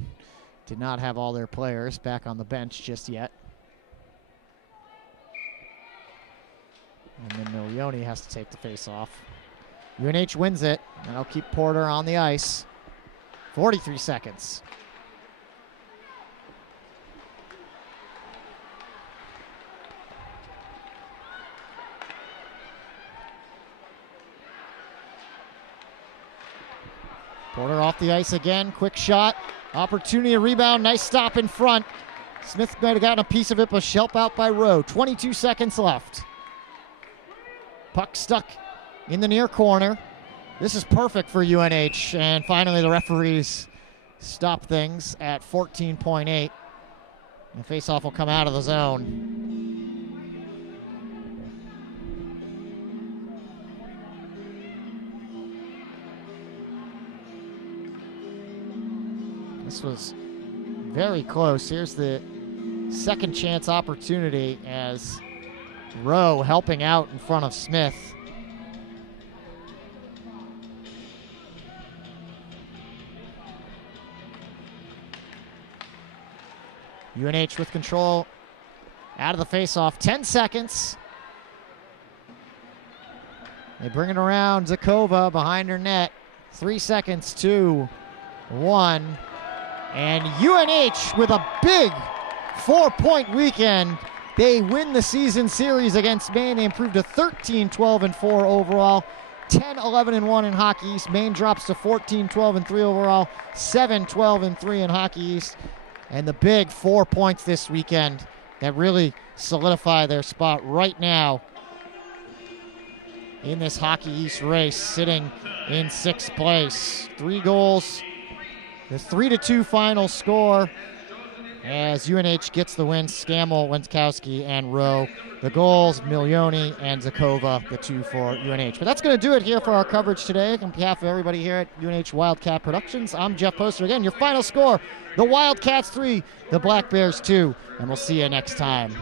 did not have all their players back on the bench just yet. And then Milioni has to take the face-off. UNH wins it, and that'll keep Porter on the ice. 43 seconds. Porter off the ice again, quick shot, opportunity to rebound, nice stop in front. Smith might have gotten a piece of it, but help out by Rowe. 22 seconds left. Puck stuck in the near corner. This is perfect for UNH, and finally the referees stop things at 14.8. The faceoff will come out of the zone. This was very close. Here's the second chance opportunity as Rowe helping out in front of Smith. UNH with control out of the faceoff. 10 seconds. They bring it around. Zakova behind her net. 3 seconds, 2, 1. And UNH with a big 4-point weekend. They win the season series against Maine. They improved to 13-12-4 overall. 10-11-1 in Hockey East. Maine drops to 14-12-3 overall. 7-12-3 in Hockey East. And the big 4 points this weekend that really solidify their spot right now in this Hockey East race, sitting in 6th place. 3 goals. The 3-2 final score as UNH gets the win. Scammell, Wenskowski, and Rowe. The goals, Milioni and Zakova, the 2 for UNH. But that's going to do it here for our coverage today. On behalf of everybody here at UNH Wildcat Productions, I'm Jeff Poster. Again, your final score, the Wildcats 3, the Black Bears 2. And we'll see you next time.